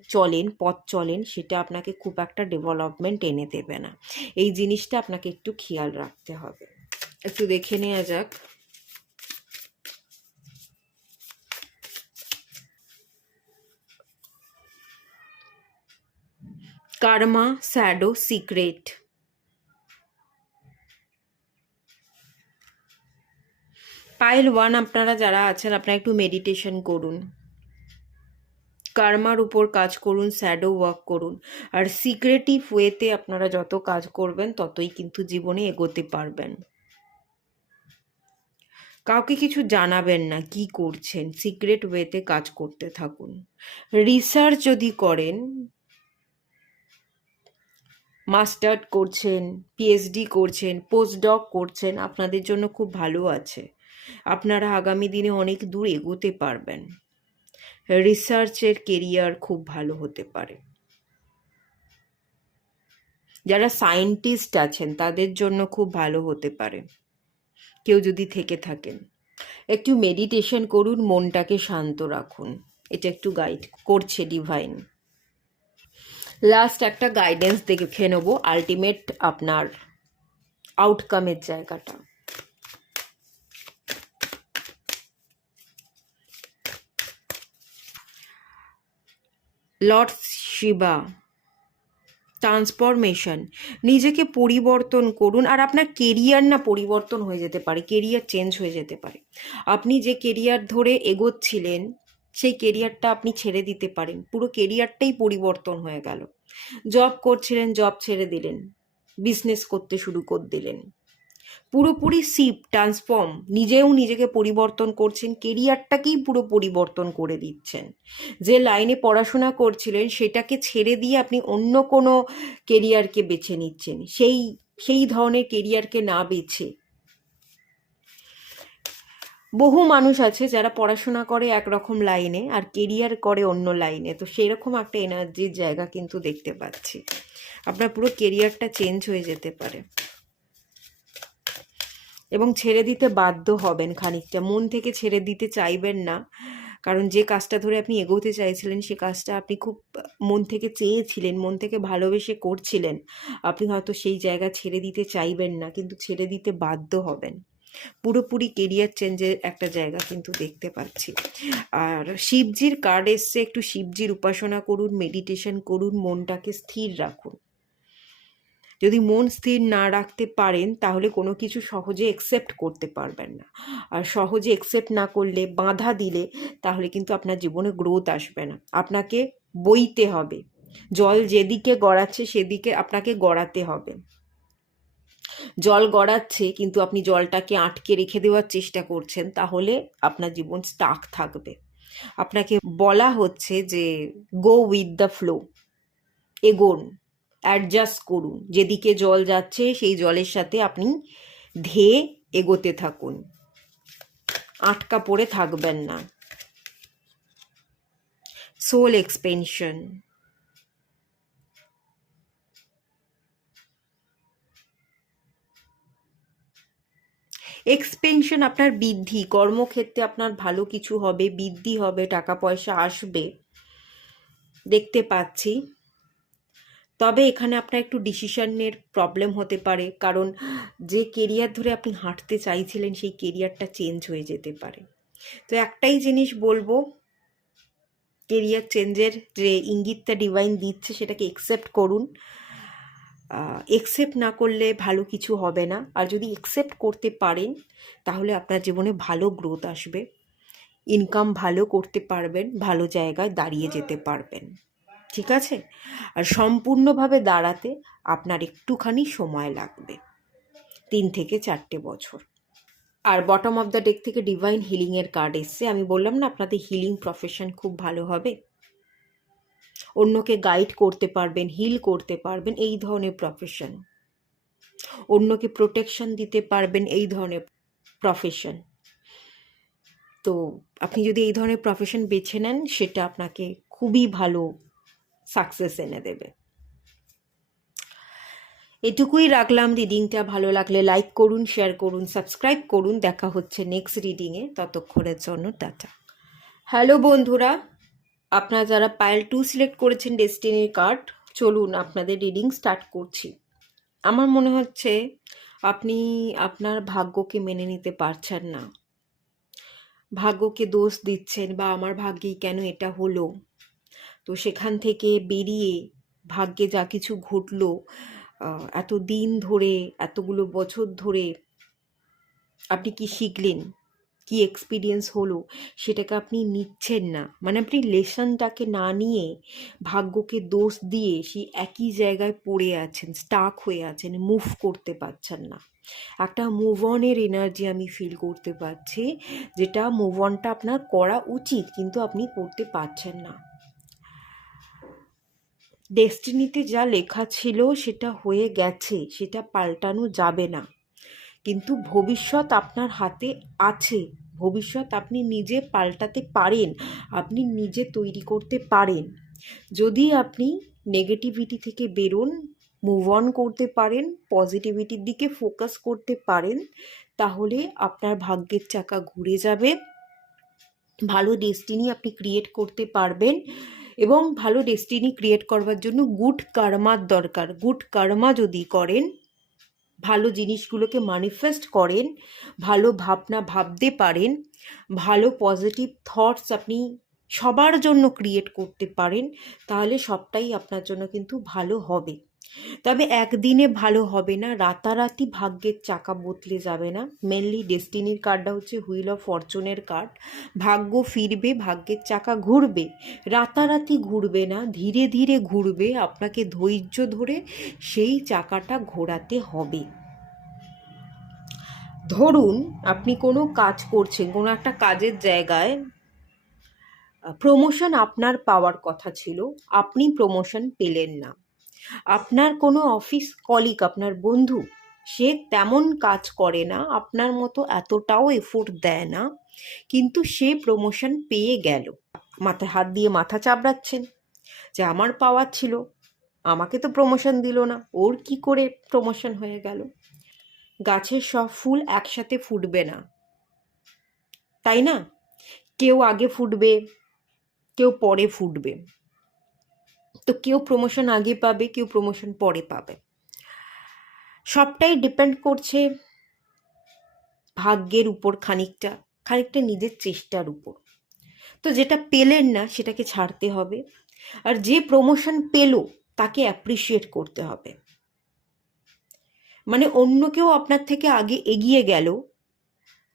পথ চলেন, সেটা আপনাকে খুব একটা ডেভেলপমেন্ট এনে দেবে না। এই জিনিসটা আপনাকে একটু খেয়াল রাখতে হবে। একটু দেখে নেওয়া যাক। Karma, shadow, secret. পাইল 1 আপনারা যারা আছেন, আপনারা একটু মেডিটেশন করুন, কার্মার উপর কাজ করুন, শ্যাডো ওয়ার্ক করুন, আর সিক্রেটিভ ওয়েতে আপনারা যত কাজ করবেন ততই কিন্তু জীবনে এগোতে পারবেন। কাউকে কিছু জানাবেন না কি করছেন, সিক্রেট ওয়েতে কাজ করতে থাকুন। রিসার্চ যদি করেন, মাস্টার্ড করছেন, পিএইচডি করছেন, পোস্টডক করছেন, আপনাদের জন্য খুব ভালো আছে। আপনারা আগামী দিনে অনেক দূর এগোতে পারবেন। রিসার্চের কেরিয়ার খুব ভালো হতে পারে। যারা সায়েন্টিস্ট আছেন তাদের জন্য খুব ভালো হতে পারে, কেউ যদি থেকে থাকেন। একটু মেডিটেশন করুন, মনটাকে শান্ত রাখুন, এটা একটু গাইড করছে ডিভাইন। লাস্ট একটা গাইডেন্স দেখে নেব, আলটিমেট আপনার আউটকামের জায়গাটা। লর্ড শিবা, ট্রান্সফরমেশন, নিজেকে পরিবর্তন করুন। আর আপনার কেরিয়ার না পরিবর্তন হয়ে যেতে পারে, কেরিয়ার চেঞ্জ হয়ে যেতে পারে। আপনি যে কেরিয়ার ধরে এগোচ্ছিলেন সেই কেরিয়ারটা আপনি ছেড়ে দিতে পারেন, পুরো কেরিয়ারটাই পরিবর্তন হয়ে গেল। জব করছিলেন, জব ছেড়ে দিলেন, বিজনেস করতে শুরু করে দিলেন, পুরোপুরি ট্রান্সফর্ম, নিজেকে পরিবর্তন করছেন, কেরিয়ারটাকেই পুরো পরিবর্তন করে দিচ্ছেন। যে লাইনে পড়াশোনা করছিলেন সেটাকে ছেড়ে দিয়ে আপনি অন্য কোনো কেরিয়ারকে বেছে নিচ্ছেন, সেই ধরনের কেরিয়ারকে না বেছে। বহু মানুষ আছে যারা পড়াশোনা করে একরকম লাইনে আর কেরিয়ার করে অন্য লাইনে, তো সেরকম একটা এনার্জির জায়গা কিন্তু দেখতে পাচ্ছি। আপনার পুরো কেরিয়ারটা চেঞ্জ হয়ে যেতে পারে এবং ছেড়ে দিতে বাধ্য হবেন খানিকটা, মন থেকে ছেড়ে দিতে চাইবেন না। কারণ যে কাজটা ধরে আপনি এগোতে চাইছিলেন সে কাজটা আপনি খুব মন থেকে চেয়েছিলেন, মন থেকে ভালোবেসে করছিলেন, আপনি হয়তো সেই জায়গা ছেড়ে দিতে চাইবেন না, কিন্তু ছেড়ে দিতে বাধ্য হবেন। পুরোপুরি কেরিয়ার চেঞ্জের একটা জায়গা কিন্তু দেখতে পাচ্ছি। আর শিবজির কার্ড এসছে, একটু শিবজির উপাসনা করুন, মেডিটেশন করুন, মনটাকে স্থির রাখুন। যদি মন স্থির না রাখতে পারেন তাহলে কোনো কিছু সহজে একসেপ্ট করতে পারবেন না, আর সহজে একসেপ্ট না করলে, বাধা দিলে, তাহলে কিন্তু আপনার জীবনে গ্রোথ আসবে না। আপনাকে বইতে হবে, জল যেদিকে গড়াচ্ছে সেদিকে আপনাকে গড়াতে হবে। জল গড়াচ্ছে কিন্তু আপনি জলটাকে আটকে রেখে দেওয়ার চেষ্টা করছেন, তাহলে আপনার জীবন স্টাক থাকবে। আপনাকে বলা হচ্ছে যে গো উইথ দ্য ফ্লো, এগোন, অ্যাডজাস্ট করুন, যেদিকে জল যাচ্ছে সেই জলের সাথে আপনি ধেয়ে এগোতে থাকুন, আটকা পড়ে থাকবেন না। সোল এক্সপেনশন, এক্সপেনশন আপনার বৃদ্ধি, কর্মক্ষেত্রে আপনার ভালো কিছু হবে, বৃদ্ধি হবে, টাকা পয়সা আসবে দেখতে পাচ্ছি। তবে এখানে আপনার একটু ডিসিশনের প্রবলেম হতে পারে, কারণ যে কেরিয়ার ধরে আপনি হাঁটতে চাইছিলেন সেই কেরিয়ারটা চেঞ্জ হয়ে যেতে পারে। তো একটাই জিনিস বলবো, কেরিয়ার চেঞ্জের যে ইঙ্গিতটা ডিভাইন দিচ্ছে সেটাকে একসেপ্ট করুন। একসেপ্ট না করলে ভালো কিছু হবে না, আর যদি একসেপ্ট করতে পারেন তাহলে আপনার জীবনে ভালো গ্রোথ আসবে, ইনকাম ভালো করতে পারবেন, ভালো জায়গায় দাঁড়িয়ে যেতে পারবেন। ঠিক আছে? আর সম্পূর্ণভাবে দাঁড়াতে আপনার একটুখানি সময় লাগবে, 3 থেকে 4টে বছর। আর বটম অফ দ্য ডেক থেকে ডিভাইন হিলিংয়ের কার্ড এসছে। আমি বললাম না আপনাদের হিলিং প্রফেশন খুব ভালো হবে, অন্যকে গাইড করতে পারবেন, হিল করতে পারবেন, এই ধরনের প্রফেশন, অন্যকে প্রোটেকশন দিতে পারবেন, এই ধরনের প্রফেশন। তো আপনি যদি এই ধরনের প্রফেশন বেছে নেন সেটা আপনাকে খুবই ভালো সাকসেস এনে দেবে। এটুকুই রাখলাম রিডিংটা। ভালো লাগলে লাইক করুন, শেয়ার করুন, সাবস্ক্রাইব করুন। দেখা হচ্ছে নেক্সট রিডিংয়ে, ততক্ষণের জন্য টাটা। হ্যালো বন্ধুরা, আপনারা যারা পাইল 2 সিলেক্ট করেছেন ডেস্টিনির কার্ড, চলুন আপনাদের রিডিং স্টার্ট করছি। আমার মনে হচ্ছে আপনি আপনার ভাগ্যকে মেনে নিতে পারছেন না, ভাগ্যকে দোষ দিচ্ছেন বা আমার ভাগ্যেই কেন এটা হলো। তো সেখান থেকে বেরিয়ে ভাগ্যে যা কিছু ঘটলো এত দিন ধরে, এতগুলো বছর ধরে আপনি কি শিখলেন, কি এক্সপিরিয়েন্স হলো, সেটাকে আপনি নিচ্ছেন না। মানে আপনি লেসনটাকে না নিয়ে ভাগ্যকে দোষ দিয়ে সেই একই জায়গায় পড়ে আছেন, স্টাক হয়ে আছেন, মুভ করতে পারছেন না। একটা মুভ অনের এনার্জি আমি ফিল করতে পারছি, যেটা মুভ অনটা আপনার করা উচিত কিন্তু আপনি করতে পারছেন না। ডেস্টিনিতে যা লেখা ছিল সেটা হয়ে গেছে, সেটা পাল্টানো যাবে না। কিন্তু ভবিষ্যৎ আপনার হাতে আছে, ভবিষ্যৎ আপনি নিজে পাল্টাতে পারেন, আপনি নিজে তৈরি করতে পারেন। যদি আপনি নেগেটিভিটি থেকে বেরোন, মুভ অন করতে পারেন, পজিটিভিটির দিকে ফোকাস করতে পারেন, তাহলে আপনার ভাগ্যের চাকা ঘুরে যাবে, ভালো ডেস্টিনি আপনি ক্রিয়েট করতে পারবেন। এবং ভালো ডেস্টিনি ক্রিয়েট করবার জন্য গুড কার্মার দরকার। গুড কার্মা যদি করেন, ভালো জিনিসগুলোকে ম্যানিফেস্ট করেন, ভালো ভাবনা ভাবতে পারেন, ভালো পজিটিভ থটস আপনি সবার জন্য ক্রিয়েট করতে পারেন, তাহলে সবটাই আপনার জন্য কিন্তু ভালো হবে। তবে একদিনে ভালো হবে না, রাতারাতি ভাগ্যের চাকা বদলে যাবে না। মেনলি ডেস্টিনির কার্ডটা হচ্ছে হুইল অফ ফরচুনের কার্ড। ভাগ্য ফিরবে, ভাগ্যের চাকা ঘুরবে, রাতারাতি ঘুরবে না, ধীরে ধীরে ঘুরবে। আপনাকে ধৈর্য ধরে সেই চাকাটা ঘোরাতে হবে। ধরুন আপনি কোনো কাজ করছেন, কোনো একটা কাজের জায়গায় প্রমোশন আপনার পাওয়ার কথা ছিল, আপনি প্রমোশন পেলেন না। আপনার কোনো অফিস কলিগ, আপনার বন্ধু, সে তেমন কাজ করে না, আপনার মতো এতটাও এফোর্ট দেয় না, কিন্তু সে প্রমোশন পেয়ে গেল। মাথায় হাত দিয়ে মাথা চাপড়াচ্ছেন যে আমার পাওয়ার ছিল, আমাকে তো প্রমোশন দিল না, ওর কি করে প্রমোশন হয়ে গেল। গাছের সব ফুল একসাথে ফুটবে না, তাই না? কেউ আগে ফুটবে, কেউ পরে ফুটবে। তো কেউ প্রমোশন আগে পাবে, কেউ প্রমোশন পরে পাবে। সবটাই ডিপেন্ড করছে ভাগ্যের উপর, খানিকটা নিজের চেষ্টার উপর। তো যেটা পেলেন না সেটাকে ছাড়তে হবে, আর যে প্রমোশন পেল তাকে অ্যাপ্রিসিয়েট করতে হবে। মানে অন্য কেউ আপনার থেকে আগে এগিয়ে গেল,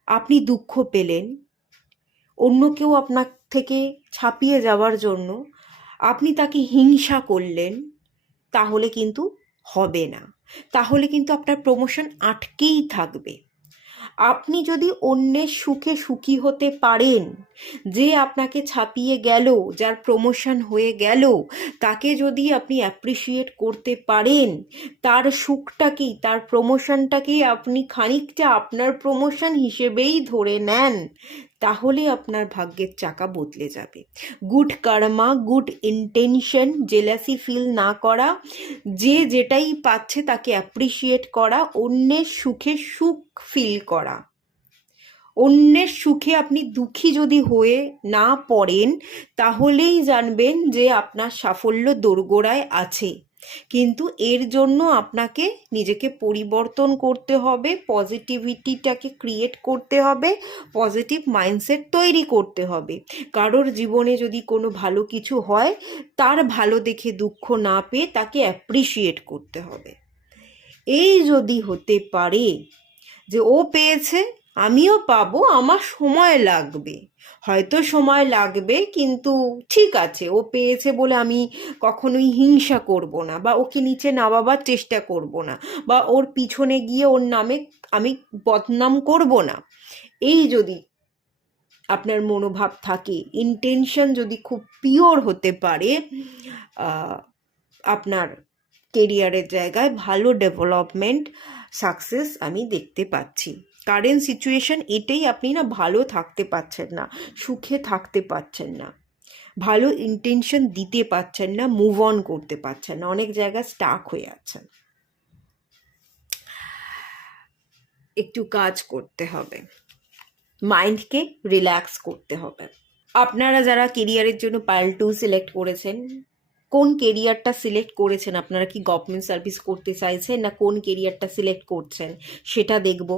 আপনি দুঃখ পেলেন, অন্য কেউ আপনার থেকে ছাপিয়ে যাওয়ার জন্য আপনি তাকে হিংসা করলেন, তাহলে কিন্তু হবে না, তাহলে কিন্তু আপনার প্রমোশন আটকেই থাকবে। আপনি যদি অন্যের সুখে সুখী হতে পারেন, যে আপনাকে ছাপিয়ে গেল, যার প্রমোশন হয়ে গেল, তাকে যদি আপনি অ্যাপ্রিসিয়েট করতে পারেন, তার সুখটাকেই, তার প্রমোশনটাকেই আপনি খানিকটা আপনার প্রমোশন হিসেবেই ধরে নেন, তাহলে আপনার ভাগ্যের চাকা বদলে যাবে। Good karma, good intention, jealousy feel না করা, যে যেটাই পাচ্ছে তাকে অ্যাপ্রিসিয়েট করা, অন্যের সুখে সুখ ফিল করা। অন্যের সুখে আপনি দুঃখী যদি হয়ে না পড়েন, তাহলেই জানবেন যে আপনার সাফল্য দোরগোড়ায় আছে। কিন্তু এর জন্য আপনাকে নিজেকে পরিবর্তন করতে হবে, পজিটিভিটিটাকে ক্রিয়েট করতে হবে, পজিটিভ মাইন্ডসেট তৈরি করতে হবে। কারোর জীবনে যদি কোনো ভালো কিছু হয়, তার ভালো দেখে দুঃখ না পেয়ে তাকে অ্যাপ্রিসিয়েট করতে হবে। এই যদি হতে পারে যে ও পেয়েছে, আমিও পাবো, আমার সময় লাগবে, হয়তো সময় লাগবে, কিন্তু ঠিক আছে, ও পেয়েছে বলে আমি কখনোই হিংসা করব না, বা ওকে নিচে নামাবার চেষ্টা করব না, বা ওর পিছনে গিয়ে ওর নামে আমি বদনাম করব না। এই যদি আপনার মনোভাব থাকে, ইন্টেনশন যদি খুব পিওর হতে পারে, আপনার কেরিয়ারের জায়গায় ভালো ডেভেলপমেন্ট, সাকসেস আমি দেখতে পাচ্ছি। কারেন্ট সিচুয়েশন এটাই, আপনি না ভালো থাকতে পারছেন না, সুখে থাকতে পারছেন না, ভালো ইন্টেনশন দিতে পারছেন না, মুভ অন করতে পারছেন না, অনেক জায়গায় স্টাক হয়ে আছেন। একটু কাজ করতে হবে, মাইন্ডকে রিল্যাক্স করতে হবে। আপনারা যারা কেরিয়ারের জন্য পাইল 2 সিলেক্ট করেছেন, কোন কেরিয়ারটা সিলেক্ট করেছেন? আপনারা কি গভর্নমেন্ট সার্ভিস করতে চাইছেন, না কোন কেরিয়ারটা সিলেক্ট করছেন সেটা দেখব।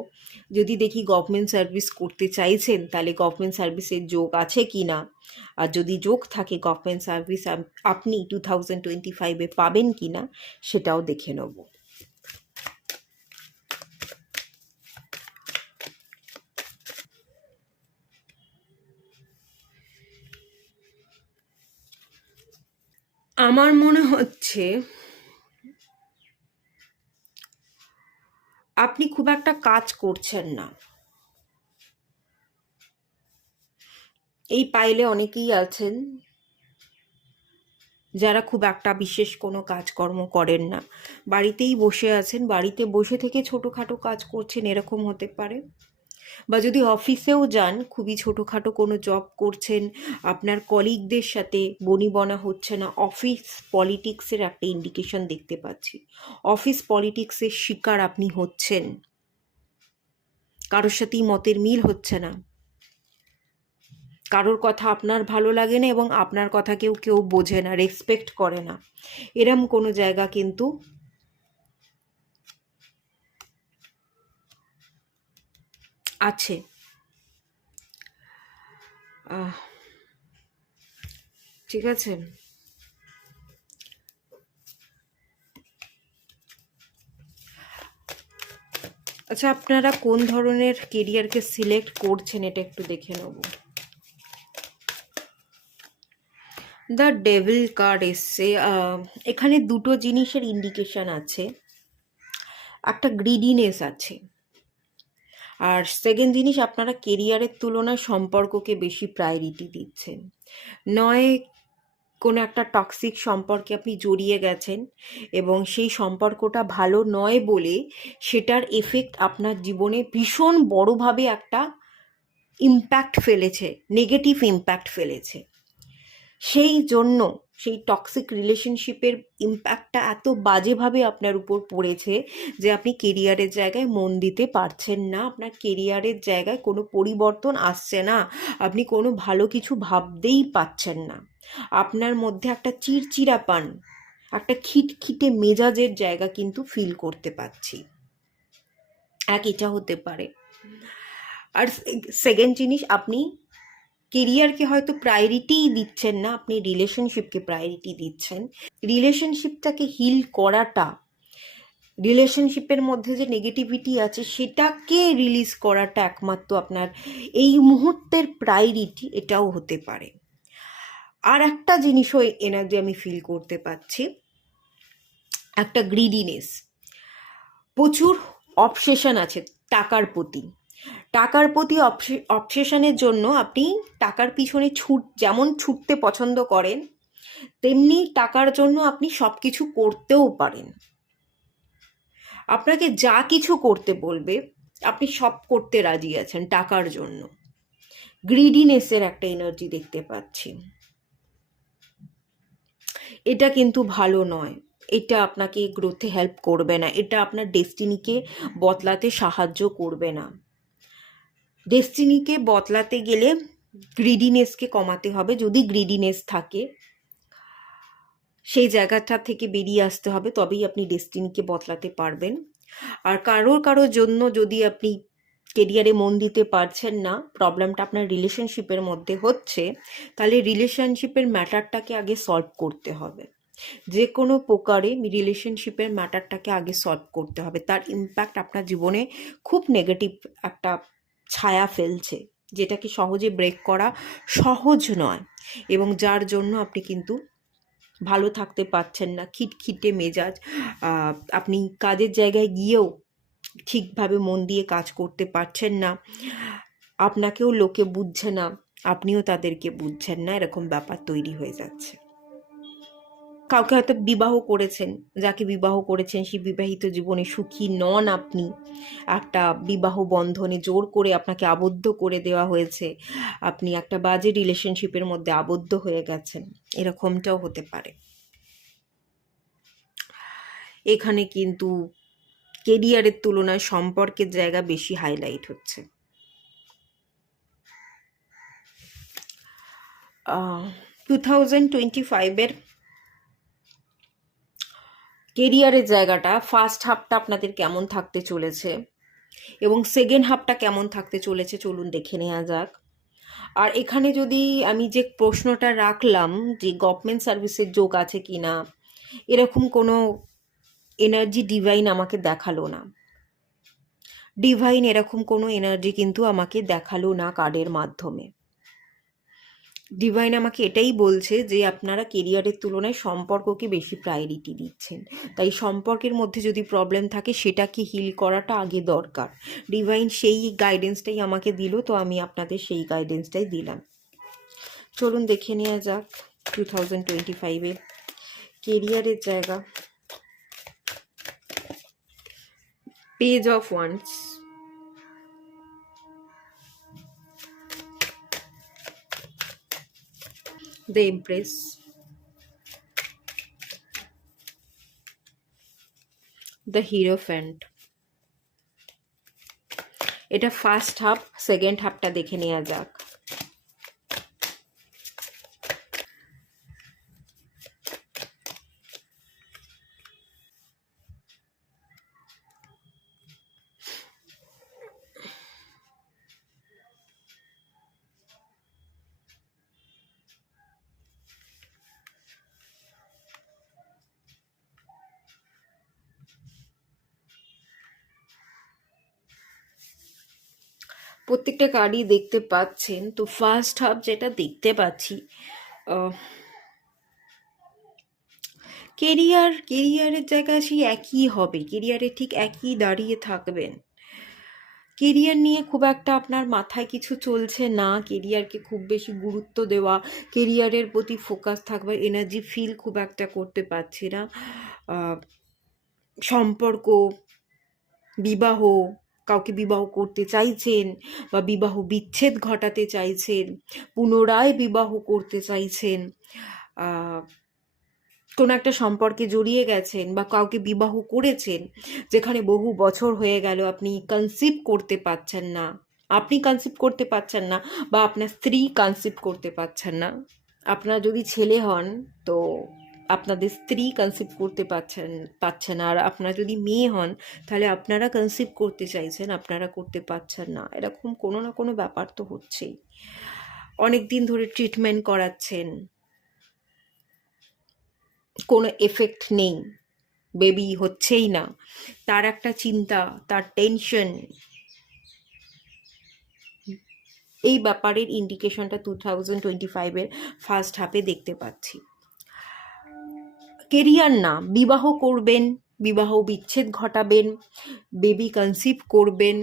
যদি দেখি গভর্নমেন্ট সার্ভিস করতে চাইছেন, তাহলে গভর্নমেন্ট সার্ভিসের যোগ আছে কি না, আর যদি যোগ থাকে গভর্নমেন্ট সার্ভিস আপনি 2025-এ পাবেন কি না, সেটাও দেখে নেব। আমার মনে হচ্ছে আপনি খুব একটা কাজ করছেন না। এই পাইলে অনেকেই আছেন যারা খুব একটা বিশেষ কোনো কাজকর্ম করেন না, বাড়িতেই বসে আছেন, বাড়িতে বসে থেকে ছোটোখাটো কাজ করছেন, এরকম হতে পারে। বা যদি অফিসেও যান, খুবই ছোটোখাটো কোনো জব করছেন, আপনার কলিগদের সাথে বনিবনা হচ্ছে না, অফিস পলিটিক্সের একটা ইন্ডিকেশন দেখতে পাচ্ছি। অফিস পলিটিক্সের শিকার আপনি হচ্ছেন, কারোর সাথেই মতের মিল হচ্ছে না, কারোর কথা আপনার ভালো লাগে না, এবং আপনার কথা কেউ কেউ বোঝে না, রেসপেক্ট করে না, এরম কোনো জায়গা কিন্তু আছে। ঠিক আছে, আচ্ছা আপনারা কোন ধরনের কেরিয়ারকে সিলেক্ট করছেন এটা একটু দেখে নেব। দ্য ডেভিল কার্ড এসছে, এখানে দুটো জিনিসের ইন্ডিকেশন আছে। একটা গ্রিডিনেস আছে, আর সেকেন্ড জিনিস, আপনারা কেরিয়ারের তুলনায় সম্পর্ককে বেশি প্রায়োরিটি দিচ্ছেন। নয় কোনো একটা টক্সিক সম্পর্কে আপনি জড়িয়ে গেছেন, এবং সেই সম্পর্কটা ভালো নয় বলে সেটার এফেক্ট আপনার জীবনে ভীষণ বড়োভাবে একটা ইম্প্যাক্ট ফেলেছে, নেগেটিভ ইম্প্যাক্ট ফেলেছে। সেই জন্য সেই টক্সিক রিলেশনশিপের ইম্প্যাক্টটা এত বাজেভাবে আপনার উপর পড়েছে যে আপনি কেরিয়ারের জায়গায় মন দিতে পারছেন না, আপনার কেরিয়ারের জায়গায় কোনো পরিবর্তন আসছে না, আপনি কোনো ভালো কিছু ভাবতেই পাচ্ছেন না, আপনার মধ্যে একটা চিড়চিড়াপান, একটা খিটখিটে মেজাজের জায়গা কিন্তু ফিল করতে পাচ্ছি। এটা হতে পারে। আর সেকেন্ড জিনিস, আপনি কেরিয়ারকে হয়তো প্রায়োরিটিই দিচ্ছেন না, আপনি রিলেশনশিপকে প্রায়োরিটি দিচ্ছেন। রিলেশনশিপটাকে হিল করাটা, রিলেশনশিপের মধ্যে যে নেগেটিভিটি আছে সেটাকে রিলিজ করাটা একমাত্র আপনার এই মুহূর্তের প্রায়োরিটি, এটাও হতে পারে। আর একটা জিনিসও এনার্জি আমি ফিল করতে পাচ্ছি, একটা গ্রিডিনেস, প্রচুর অবসেশন আছে টাকার প্রতি। টাকার প্রতি অবসেশনের জন্য আপনি টাকার পিছনে যেমন ছুটতে পছন্দ করেন, তেমনি টাকার জন্য আপনি সব কিছু করতেও পারেন। আপনাকে যা কিছু করতে বলবে আপনি সব করতে রাজি আছেন টাকার জন্য। গ্রিডিনেসের একটা এনার্জি দেখতে পাচ্ছি, এটা কিন্তু ভালো নয়, এটা আপনাকে গ্রোথে হেল্প করবে না, এটা আপনার ডেস্টিনিকে বদলাতে সাহায্য করবে না। ডেস্টিনিকে বদলাতে গেলে গ্রিডিনেসকে কমাতে হবে, যদি গ্রিডিনেস থাকে। সেই জায়গাটা থেকে বেরিয়ে আসতে হবে, তবেই আপনি ডেস্টিনিকে বদলাতে পারবেন। আর কারোর জন্য যদি আপনি কেরিয়ারে মন দিতে পারছেন না, প্রবলেমটা আপনার রিলেশনশিপের মধ্যে হচ্ছে, তাহলে রিলেশনশিপের ম্যাটারটাকে আগে সলভ করতে হবে। যে কোনো প্রকারে রিলেশনশিপের ম্যাটারটাকে আগে সলভ করতে হবে। তার ইম্প্যাক্ট আপনার জীবনে খুব নেগেটিভ একটা ছায়া ফেলছে, যেটাকে সহজে ব্রেক করা সহজ নয়, এবং যার জন্য আপনি কিন্তু ভালো থাকতে পারছেন না, খিটখিটে মেজাজ। আপনি কাজের জায়গায় গিয়েও ঠিকভাবে মন দিয়ে কাজ করতে পারছেন না, আপনাকেও লোকে বুঝছে না, আপনিও তাদেরকে বুঝছেন না, এরকম ব্যাপার তৈরি হয়ে যাচ্ছে। কাউকে হয়তো বিবাহ করেছেন, যাকে বিবাহ করেছেন সেই বিবাহিত জীবনে সুখী নন আপনি, একটা বিবাহ বন্ধনে জোর করে আপনাকে আবদ্ধ করে দেওয়া হয়েছে, আপনি একটা বাজে রিলেশনশিপের মধ্যে আবদ্ধ হয়ে গেছেন, এরকমটাও হতে পারে। এখানে কিন্তু কেরিয়ারের তুলনায় সম্পর্কের জায়গা বেশি হাইলাইট হচ্ছে। 2025-এর কেরিয়ারের জায়গাটা ফার্স্ট হাফটা আপনাদের কেমন থাকতে চলেছে এবং সেকেন্ড হাফটা কেমন থাকতে চলেছে চলুন দেখে নেওয়া যাক। আর এখানে যদি আমি যে প্রশ্নটা রাখলাম যে গভর্নমেন্ট সার্ভিসের যোগ আছে কি না, এরকম কোনো এনার্জি ডিভাইন আমাকে দেখালো না। ডিভাইন এরকম কোনো এনার্জি কিন্তু আমাকে দেখালো না কার্ডের মাধ্যমে। ডিভাইন আমাকে এটাই বলছে যে আপনারা কেরিয়ারের তুলনায় সম্পর্ককে বেশি প্রায়োরিটি দিচ্ছেন, তাই সম্পর্কের মধ্যে যদি প্রবলেম থাকে সেটাকে হিল করাটা আগে দরকার। ডিভাইন সেই গাইডেন্সটাই আমাকে দিল, তো আমি আপনাদের সেই গাইডেন্সটাই দিলাম। চলুন দেখে নেওয়া যাক 2025-এ কেরিয়ারের জায়গা। Page of wands, the Empress, the Hierophant। এটা ফার্স্ট হাফ, সেকেন্ড হাফটা দেখে নেওয়া যাক। প্রত্যেকটা কার্ডই দেখতে পাচ্ছেন, তো ফার্স্ট হাফ যেটা দেখতে পাচ্ছি, কেরিয়ারের জায়গায় সেই একই হবে, কেরিয়ারে ঠিক একই দাঁড়িয়ে থাকবেন। কেরিয়ার নিয়ে খুব একটা আপনার মাথায় কিছু চলছে না, কেরিয়ারকে খুব বেশি গুরুত্ব দেওয়া, কেরিয়ারের প্রতি ফোকাস থাকবে, এনার্জি ফিল খুব একটা করতে পারছি না। সম্পর্ক, বিবাহ, কাউকে বিবাহ করতে চাইছেন বা বিবাহ বিচ্ছেদ ঘটাতে চাইছেন, পুনরায় বিবাহ করতে চাইছেন, কোনো একটা সম্পর্কে জড়িয়ে গেছেন বা কাউকে বিবাহ করেছেন যেখানে বহু বছর হয়ে গেল আপনি কনসিভ করতে পারছেন না, বা আপনার স্ত্রী কনসিভ করতে পারছেন না। আপনার যদি ছেলে হন তো আপনাদের স্ত্রী কনসিভ করতে পারছেন না, আর আপনারা যদি মেয়ে হন তাহলে আপনারা কনসিভ করতে চাইছেন, আপনারা করতে পারছেন না। এরকম কোনো না কোনো ব্যাপার তো হচ্ছেই। অনেক দিন ধরে ট্রিটমেন্ট করাচ্ছেন, কোনো এফেক্ট নেই, বেবি হচ্ছেই না, তার একটা চিন্তা, তার টেনশন, এই ব্যাপারের ইন্ডিকেশনটা 2025-এর ফার্স্ট হাফে দেখতে পাচ্ছি। কেরিয়ার না, বিবাহ করবেন, বিবাহ বিচ্ছেদ ঘটাবেন, বেবি কনসিভ করবেন,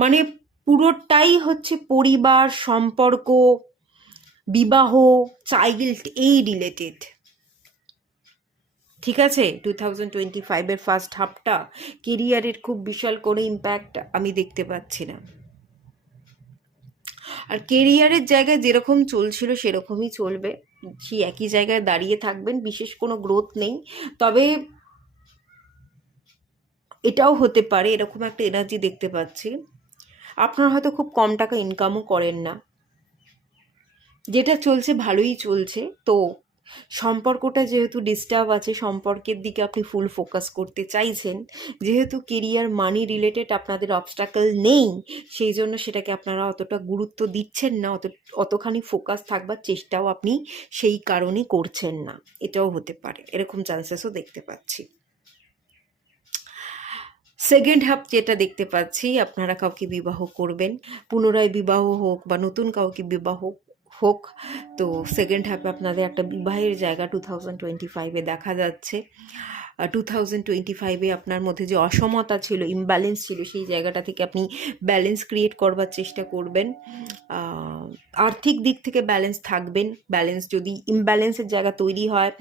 মানে পুরোটাই হচ্ছে পরিবার, সম্পর্ক, বিবাহ, চাইল্ড, এই রিলেটেড। ঠিক আছে, 2025-এর ফার্স্ট হাফটা কেরিয়ারের খুব বিশাল কোনো ইম্প্যাক্ট আমি দেখতে পাচ্ছি না। আর কেরিয়ারের জায়গায় যেরকম চলছিল সেরকমই চলবে, সেই একই জায়গায় দাঁড়িয়ে থাকবেন, বিশেষ কোনো গ্রোথ নেই। তবে এটাও হতে পারে, এরকম একটা এনার্জি দেখতে পাচ্ছি, আপনারা হয়তো খুব কম টাকা ইনকামও করেন না, যেটা চলছে ভালোই চলছে, তো সম্পর্কটা যেহেতু ডিস্টার্ব আছে, সম্পর্কের দিকে আপনি ফুল ফোকাস করতে চাইছেন, যেহেতু কেরিয়ার মানি রিলেটেড আপনাদের অবস্ট্যাকল নেই, সেই জন্য সেটাকে আপনারা অতটা গুরুত্ব দিচ্ছেন না, অতখানি ফোকাস থাকবার চেষ্টাও আপনি সেই কারণে করছেন না। এটাও হতে পারে, এরকম চান্সেসও দেখতে পাচ্ছি। সেকেন্ড হাফ যেটা দেখতে পাচ্ছি, আপনারা কাউকে বিবাহ করবেন, পুনরায় বিবাহ হোক বা নতুন কাউকে বিবাহ হোক, তো সেকেন্ড হাফে আপনাদের একটা বিবাহের জায়গা 2025-এ দেখা যাচ্ছে। 2025-এ আপনার মধ্যে যে অসমতা ছিল, ইমব্যালেন্স ছিল, সেই জায়গাটা থেকে আপনি ব্যালেন্স ক্রিয়েট করবার চেষ্টা করবেন। আর্থিক দিক থেকে ব্যালেন্স থাকবেন। ব্যালেন্স যদি ইমব্যালেন্সের জায়গা তৈরি হয়,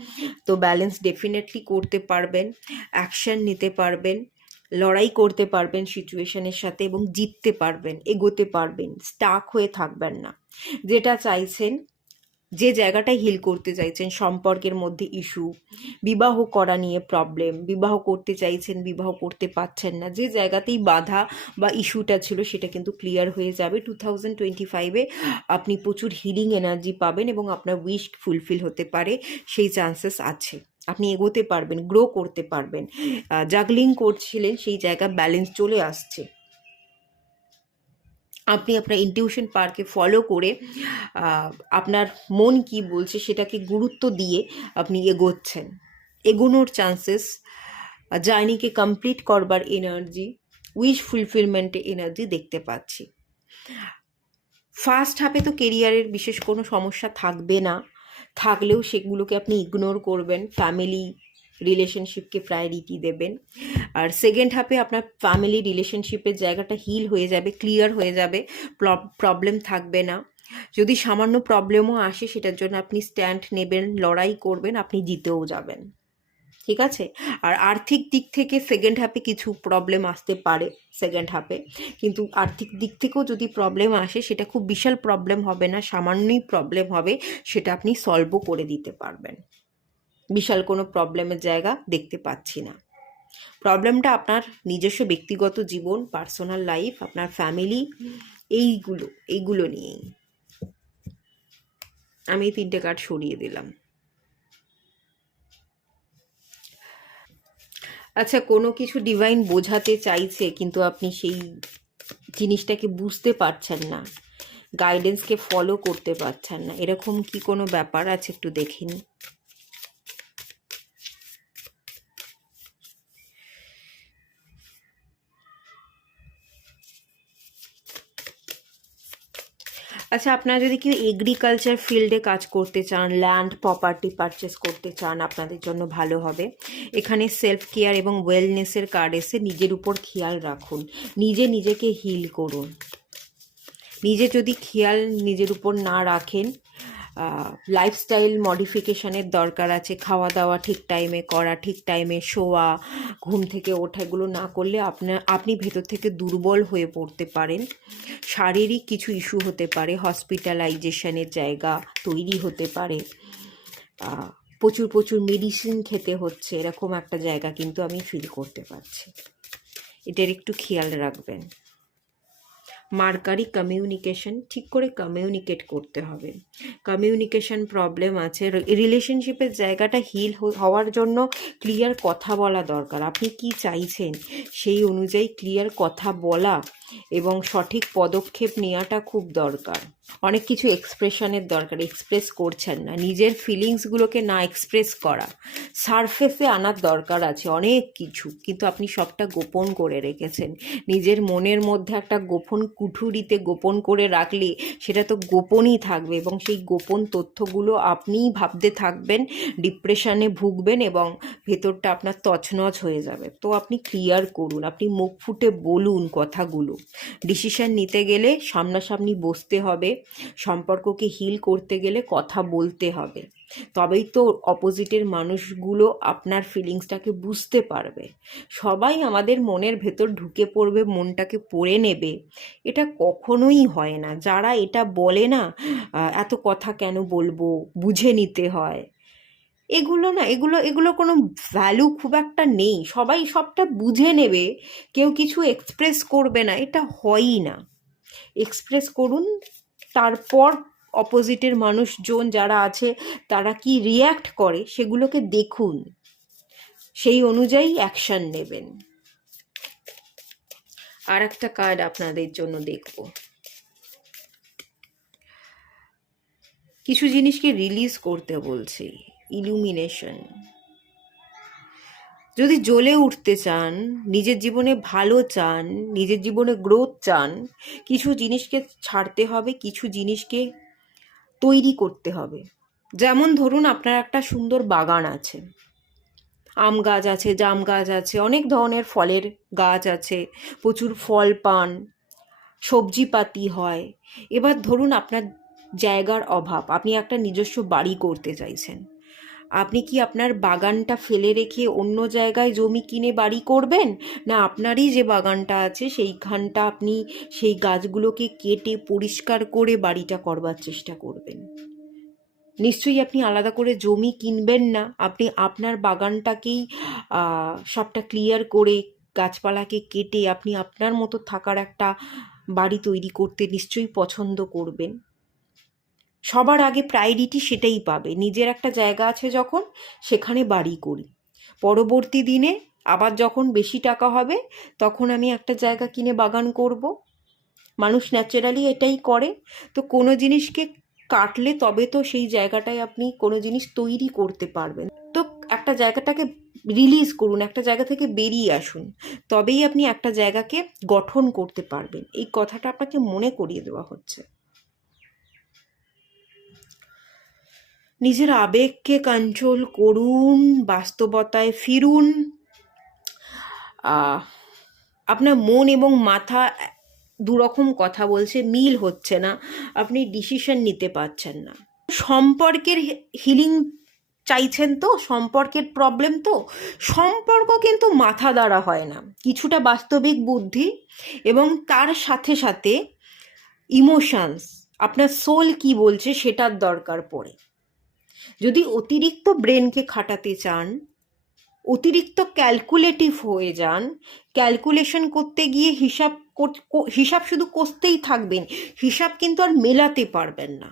তো ব্যালেন্স ডেফিনেটলি করতে পারবেন, অ্যাকশন নিতে পারবেন, লড়াই করতে পারবেন সিচুয়েশনের সাথে এবং জিততে পারবেন, এগোতে পারবেন, স্টাক হয়ে থাকবেন না। যেটা চাইছেন, যে জায়গাটায় হিল করতে চাইছেন, সম্পর্কের মধ্যে ইস্যু, বিবাহ করা নিয়ে প্রবলেম, বিবাহ করতে চাইছেন, বিবাহ করতে পারছেন না, যে জায়গাতেই বাধা বা ইস্যুটা ছিল সেটা কিন্তু ক্লিয়ার হয়ে যাবে। 2025-এ আপনি প্রচুর হিলিং এনার্জি পাবেন এবং আপনার উইশ ফুলফিল হতে পারে, সেই চান্সেস আছে। আপনি এগোতে পারবেন, গ্রো করতে পারবেন। জাগলিং করছিলেন, সেই জায়গা ব্যালেন্স চলে আসছে। আপনি আপনার ইনটিউশন পাওয়ারকে ফলো করে আপনার মন কি বলছে সেটাকে গুরুত্ব দিয়ে আপনি এগোচ্ছেন। এগোনোর চান্সেস, জার্নিকে কমপ্লিট করবার এনার্জি, উইশ ফুলফিলমেন্টের এনার্জি দেখতে পাচ্ছি। ফার্স্ট হাফে তো কেরিয়ারের বিশেষ কোনো সমস্যা থাকবে না, থাকলেও সেগুলোকে আপনি ইগনোর করবেন, ফ্যামিলি রিলেশনশিপকে প্রায়োরিটি দেবেন। আর সেকেন্ড হাফে আপনার ফ্যামিলি রিলেশনশিপের জায়গাটা হিল হয়ে যাবে, ক্লিয়ার হয়ে যাবে, প্রবলেম থাকবে না। যদি সামান্য প্রবলেমও আসে, সেটার জন্য আপনি স্ট্যান্ড নেবেন, লড়াই করবেন, আপনি জিতেও যাবেন। ঠিক আছে? আর আর্থিক দিক থেকে সেকেন্ড হাফে কিছু প্রবলেম আসতে পারে সেকেন্ড হাফে, কিন্তু আর্থিক দিক থেকেও যদি প্রবলেম আসে, সেটা খুব বিশাল প্রবলেম হবে না, সামান্যই প্রবলেম হবে, সেটা আপনি সলভও করে দিতে পারবেন। বিশাল কোনো প্রবলেমের জায়গা দেখতে পাচ্ছি না। প্রবলেমটা আপনার নিজস্ব ব্যক্তিগত জীবন, পার্সোনাল লাইফ, আপনার ফ্যামিলি, এইগুলো নিয়েই। আমি এই 3টে কার্ড সরিয়ে দিলাম। আচ্ছা, কোনো কিছু ডিভাইন বোঝাতে চাইছে, কিন্তু আপনি সেই জিনিসটাকে বুঝতে পারছেন না, গাইডেন্সকে ফলো করতে পারছেন না, এরকম কি কোনো ব্যাপার আছে? একটু দেখিন। আচ্ছা, আপনারা যদি কেউ এগ্রিকালচার ফিল্ডে কাজ করতে চান, ল্যান্ড প্রপার্টি পারচেস করতে চান, আপনাদের জন্য ভালো হবে। এখানে সেলফ কেয়ার এবং ওয়েলনেসের কার্ড এসে, নিজের উপর খেয়াল রাখুন, নিজেকে হিল করুন। নিজে যদি খেয়াল নিজের উপর না রাখেন, লাইফস্টাইল মডিফিকেশানের দরকার আছে। খাওয়া দাওয়া ঠিক টাইমে করা, ঠিক টাইমে শোয়া, ঘুম থেকে ওঠা, এগুলো না করলে আপনি ভেতর থেকে দুর্বল হয়ে পড়তে পারেন। শারীরিক কিছু ইস্যু হতে পারে, হসপিটালাইজেশনের জায়গা তৈরি হতে পারে, প্রচুর মেডিসিন খেতে হচ্ছে, এরকম একটা জায়গা কিন্তু আমি ফিল করতে পারছি। এটার একটু খেয়াল রাখবেন। মার্কারি কমিউনিকেশন, ঠিক করে কমিউনিকেট করতে হবে। কমিউনিকেশন প্রবলেম আছে, রিলেশনশিপের জায়গাটা হিল হওয়ার জন্য ক্লিয়ার কথা বলা দরকার। আপনি কি চাইছেন সেই অনুযায়ী ক্লিয়ার কথা বলা এবং সঠিক পদক্ষেপ নেওয়াটা খুব দরকার। অনেক কিছু এক্সপ্রেশনের দরকার, এক্সপ্রেস করছেন না, নিজের ফিলিংসগুলোকে না এক্সপ্রেস করা, সারফেসে আনার দরকার আছে অনেক কিছু, কিন্তু আপনি সবটা গোপন করে রেখেছেন। নিজের মনের মধ্যে একটা গোপন কুঠুরিতে গোপন করে রাখলে সেটা তো গোপনই থাকবে, এবং সেই গোপন তথ্যগুলো আপনিই ভাবতে থাকবেন, ডিপ্রেশনে ভুগবেন এবং ভেতরটা আপনার তছনছ হয়ে যাবে। তো আপনি ক্লিয়ার করুন, আপনি মুখ ফুটে বলুন কথাগুলো। ডিসিশন নিতে গেলে সামনাসামনি বসতে হবে, সম্পর্ককে হিল করতে গেলে কথা বলতে হবে, তবেই তো অপোজিটের মানুষগুলো আপনার ফিলিংসটাকে বুঝতে পারবে। সবাই আমাদের মনের ভেতর ঢুকে পড়বে, মনটাকে পড়ে নেবে, এটা কখনোই হয় না। যারা এটা বলে না, এত কথা কেন বলবো, বুঝে নিতে হয়, এগুলো কোনো ভ্যালু খুব একটা নেই। সবাই সবটা বুঝে নেবে, কেউ কিছু এক্সপ্রেস করবে না, এটা হয়ই না। এক্সপ্রেস করুন, তারপর অপোজিটের মানুষজন যারা আছে তারা কি রিয়্যাক্ট করে সেগুলোকে দেখুন, সেই অনুযায়ী অ্যাকশন নেবেন। আর একটা কার্ড আপনাদের জন্য দেখব। কিছু জিনিসকে রিলিজ করতে বলছি, ইলুমিনেশন। যদি জ্বলে উঠতে চান, নিজের জীবনে ভালো চান, নিজের জীবনে গ্রোথ চান, কিছু জিনিসকে ছাড়তে হবে, কিছু জিনিসকে তৈরি করতে হবে। যেমন ধরুন আপনার একটা সুন্দর বাগান আছে, আম গাছ আছে, জাম গাছ আছে, অনেক ধরনের ফলের গাছ আছে, প্রচুর ফল পান, সবজিপাতি হয়। এবার ধরুন আপনার জায়গার অভাব, আপনি একটা নিজস্ব বাড়ি করতে চাইছেন। আপনি কি আপনার বাগানটা ফেলে রেখে অন্য জায়গায় জমি কিনে বাড়ি করবেন, না আপনারই যে বাগানটা আছে সেইখানটা আপনি সেই গাছগুলোকে কেটে পরিষ্কার করে বাড়িটা করবার চেষ্টা করবেন? নিশ্চয়ই আপনি আলাদা করে জমি কিনবেন না, আপনি আপনার বাগানটাকেই সবটা ক্লিয়ার করে গাছপালাকে কেটে আপনি আপনার মতো থাকার একটা বাড়ি তৈরি করতে নিশ্চয়ই পছন্দ করবেন। সবার আগে প্রায়োরিটি সেটাই পাবে, নিজের একটা জায়গা আছে যখন সেখানে বাড়ি করি, পরবর্তী দিনে আবার যখন বেশি টাকা হবে তখন আমি একটা জায়গা কিনে বাগান করব। মানুষ ন্যাচারালি এটাই করে। তো কোনো জিনিসকে কাটলে তবে তো সেই জায়গাটায় আপনি কোনো জিনিস তৈরি করতে পারবেন। তো একটা জায়গাটাকে রিলিজ করুন, একটা জায়গা থেকে বেরিয়ে আসুন, তবেই আপনি একটা জায়গাকে গঠন করতে পারবেন। এই কথাটা আপনাকে মনে করিয়ে দেওয়া হচ্ছে। নিজের আবেগকে কন্ট্রোল করুন, বাস্তবতায় ফিরুন। আপনার মন এবং মাথা দুরকম কথা বলছে, মিল হচ্ছে না, আপনি ডিসিশন নিতে পারছেন না। সম্পর্কের হিলিং চাইছেন তো, সম্পর্কের প্রবলেম তো, সম্পর্ক কিন্তু মাথা দ্বারা হয় না, কিছুটা বাস্তবিক বুদ্ধি এবং তার সাথে সাথে ইমোশনস, আপনার সোল কি বলছে সেটার দরকার পড়ে। যদি অতিরিক্ত ব্রেনকে খাটাতে চান, অতিরিক্ত ক্যালকুলেটিভ হয়ে যান, ক্যালকুলেশন করতে গিয়ে হিসাব শুধু কষতেই থাকবেন, হিসাব কিন্তু আর মেলাতে পারবেন না।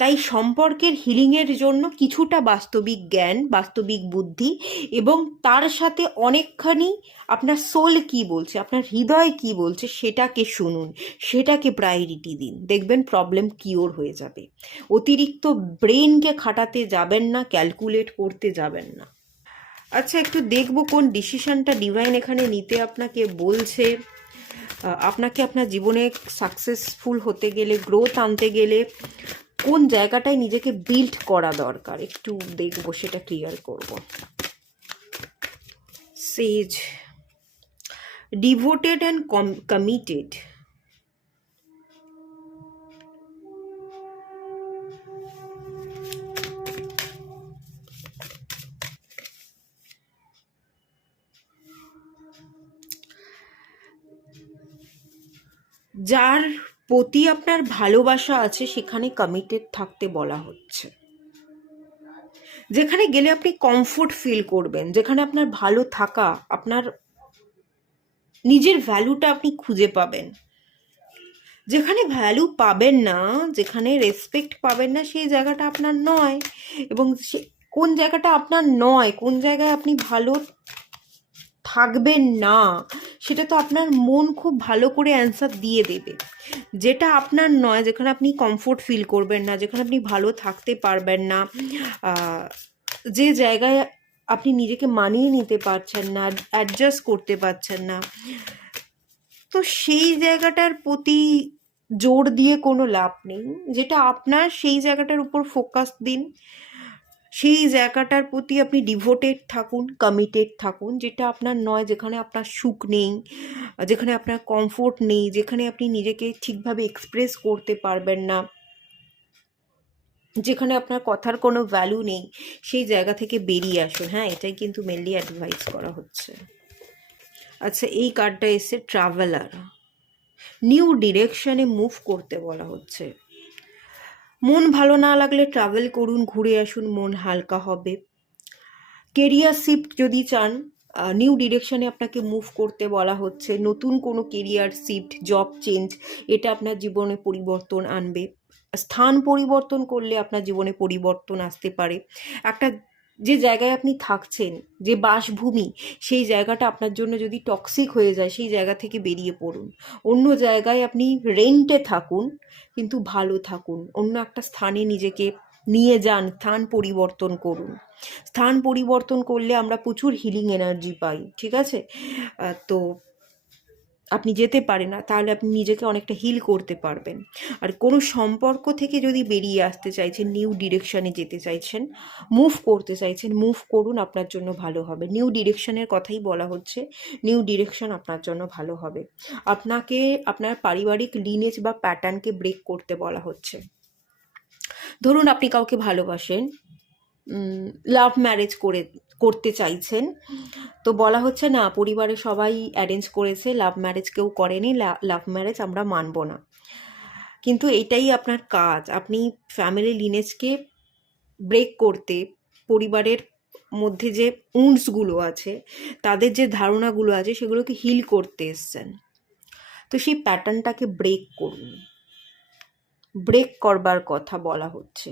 তাই সম্পর্কের হিলিংয়ের জন্য কিছুটা বাস্তবিক জ্ঞান, বাস্তবিক বুদ্ধি এবং তার সাথে অনেকখানি আপনার সোল কি বলছে, আপনার হৃদয় কি বলছে সেটাকে শুনুন, সেটাকে প্রায়োরিটি দিন, দেখবেন প্রবলেম কিওর হয়ে যাবে। অতিরিক্ত ব্রেনকে খাটাতে যাবেন না, ক্যালকুলেট করতে যাবেন না। আচ্ছা, একটু দেখব কোন ডিসিশনটা ডিভাইন এখানে নিতে আপনাকে বলছে। আপনাকে আপনার জীবনে সাকসেসফুল হতে গেলে, গ্রোথ আনতে গেলে কোন জায়গাটায় নিজেকে বিল্ড করা দরকার, একটু দেখব, সেটা ক্লিয়ার করব। সেজ, ডিভোটেড অ্যান্ড কমিটেড। যার প্রতি আপনার ভালোবাসা আছে সেখানে কমিটেড থাকতে বলা হচ্ছে। যেখানে গেলে আপনি কমফোর্ট ফিল করবেন, যেখানে আপনার ভালো থাকা, আপনার নিজের ভ্যালুটা আপনি খুঁজে পাবেন। যেখানে ভ্যালু পাবেন না, যেখানে রেসপেক্ট পাবেন না, সেই জায়গাটা আপনার নয়। এবং কোন জায়গাটা আপনার নয়, কোন জায়গায় আপনি ভালো থাকবেন না, সেটা তো আপনার মন খুব ভালো করে অ্যান্সার দিয়ে দেবে। যেটা আপনার নয়, যেখানে আপনি কমফোর্ট ফিল করবেন না, যেখানে আপনি ভালো থাকতে পারবেন না, যে জায়গায় আপনি নিজেকে মানিয়ে নিতে পারছেন না, অ্যাডজাস্ট করতে পারছেন না, তো সেই জায়গাটার প্রতি জোর দিয়ে কোনো লাভ নেই। যেটা আপনার, সেই জায়গাটার উপর ফোকাস দিন, সেই জায়গাটার প্রতি আপনি ডিভোটেড থাকুন, কমিটেড থাকুন। যেটা আপনার নয়, যেখানে আপনার সুখ নেই, যেখানে আপনার কমফোর্ট নেই, যেখানে আপনি নিজেকে ঠিকভাবে এক্সপ্রেস করতে পারবেন না, যেখানে আপনার কথার কোনো ভ্যালু নেই, সেই জায়গা থেকে বেরিয়ে আসুন। হ্যাঁ, এটাই কিন্তু মেনলি অ্যাডভাইস করা হচ্ছে। আচ্ছা, এই কার্ডটা এসে ট্রাভেলার, নিউ ডিরেকশনে মুভ করতে বলা হচ্ছে। মন ভালো না লাগলে ট্রাভেল করুন, ঘুরে আসুন, মন হালকা হবে। কেরিয়ার শিফট যদি চান, নিউ ডিরেকশনে আপনাকে মুভ করতে বলা হচ্ছে। নতুন কোনো কেরিয়ার শিফট, জব চেঞ্জ, এটা আপনার জীবনে পরিবর্তন আনবে। স্থান পরিবর্তন করলে আপনার জীবনে পরিবর্তন আসতে পারে। একটা যে জায়গায় আপনি থাকছেন, যে বাসভূমি, সেই জায়গাটা আপনার জন্য যদি টক্সিক হয়ে যায়, সেই জায়গা থেকে বেরিয়ে পড়ুন। অন্য জায়গায় আপনি রেন্টে থাকুন, কিন্তু ভালো থাকুন। অন্য একটা স্থানে নিজেকে নিয়ে যান, স্থান পরিবর্তন করুন। স্থান পরিবর্তন করলে আমরা প্রচুর হিলিং এনার্জি পাই, ঠিক আছে? তো আপনি যেতে পারেন না, তাহলে আপনি নিজেকে অনেকটা হিল করতে পারবেন। আর কোনো সম্পর্ক থেকে যদি বেরিয়ে আসতে চাইছেন, নিউ ডিরেকশানে যেতে চাইছেন, মুভ করতে চাইছেন, মুভ করুন, আপনার জন্য ভালো হবে। নিউ ডিরেকশানের কথাই বলা হচ্ছে, নিউ ডিরেকশন আপনার জন্য ভালো হবে। আপনাকে আপনার পারিবারিক লিনেজ বা প্যাটার্নকে ব্রেক করতে বলা হচ্ছে। ধরুন আপনি কাউকে ভালোবাসেন, লাভ ম্যারেজ করতে চাইছেন, তো বলা হচ্ছে না, পরিবারে সবাই অ্যারেঞ্জ করেছে, লাভ ম্যারেজ কেউ করেনি, লাভ ম্যারেজ আমরা মানব না। কিন্তু এটাই আপনার কাজ, আপনি ফ্যামিলি লিনেজকে ব্রেক করতে, পরিবারের মধ্যে যে উন্সগুলো আছে, তাদের যে ধারণাগুলো আছে, সেগুলোকে হিল করতে এসছেন। তো সেই প্যাটার্নটাকে ব্রেক করুন, ব্রেক করবার কথা বলা হচ্ছে।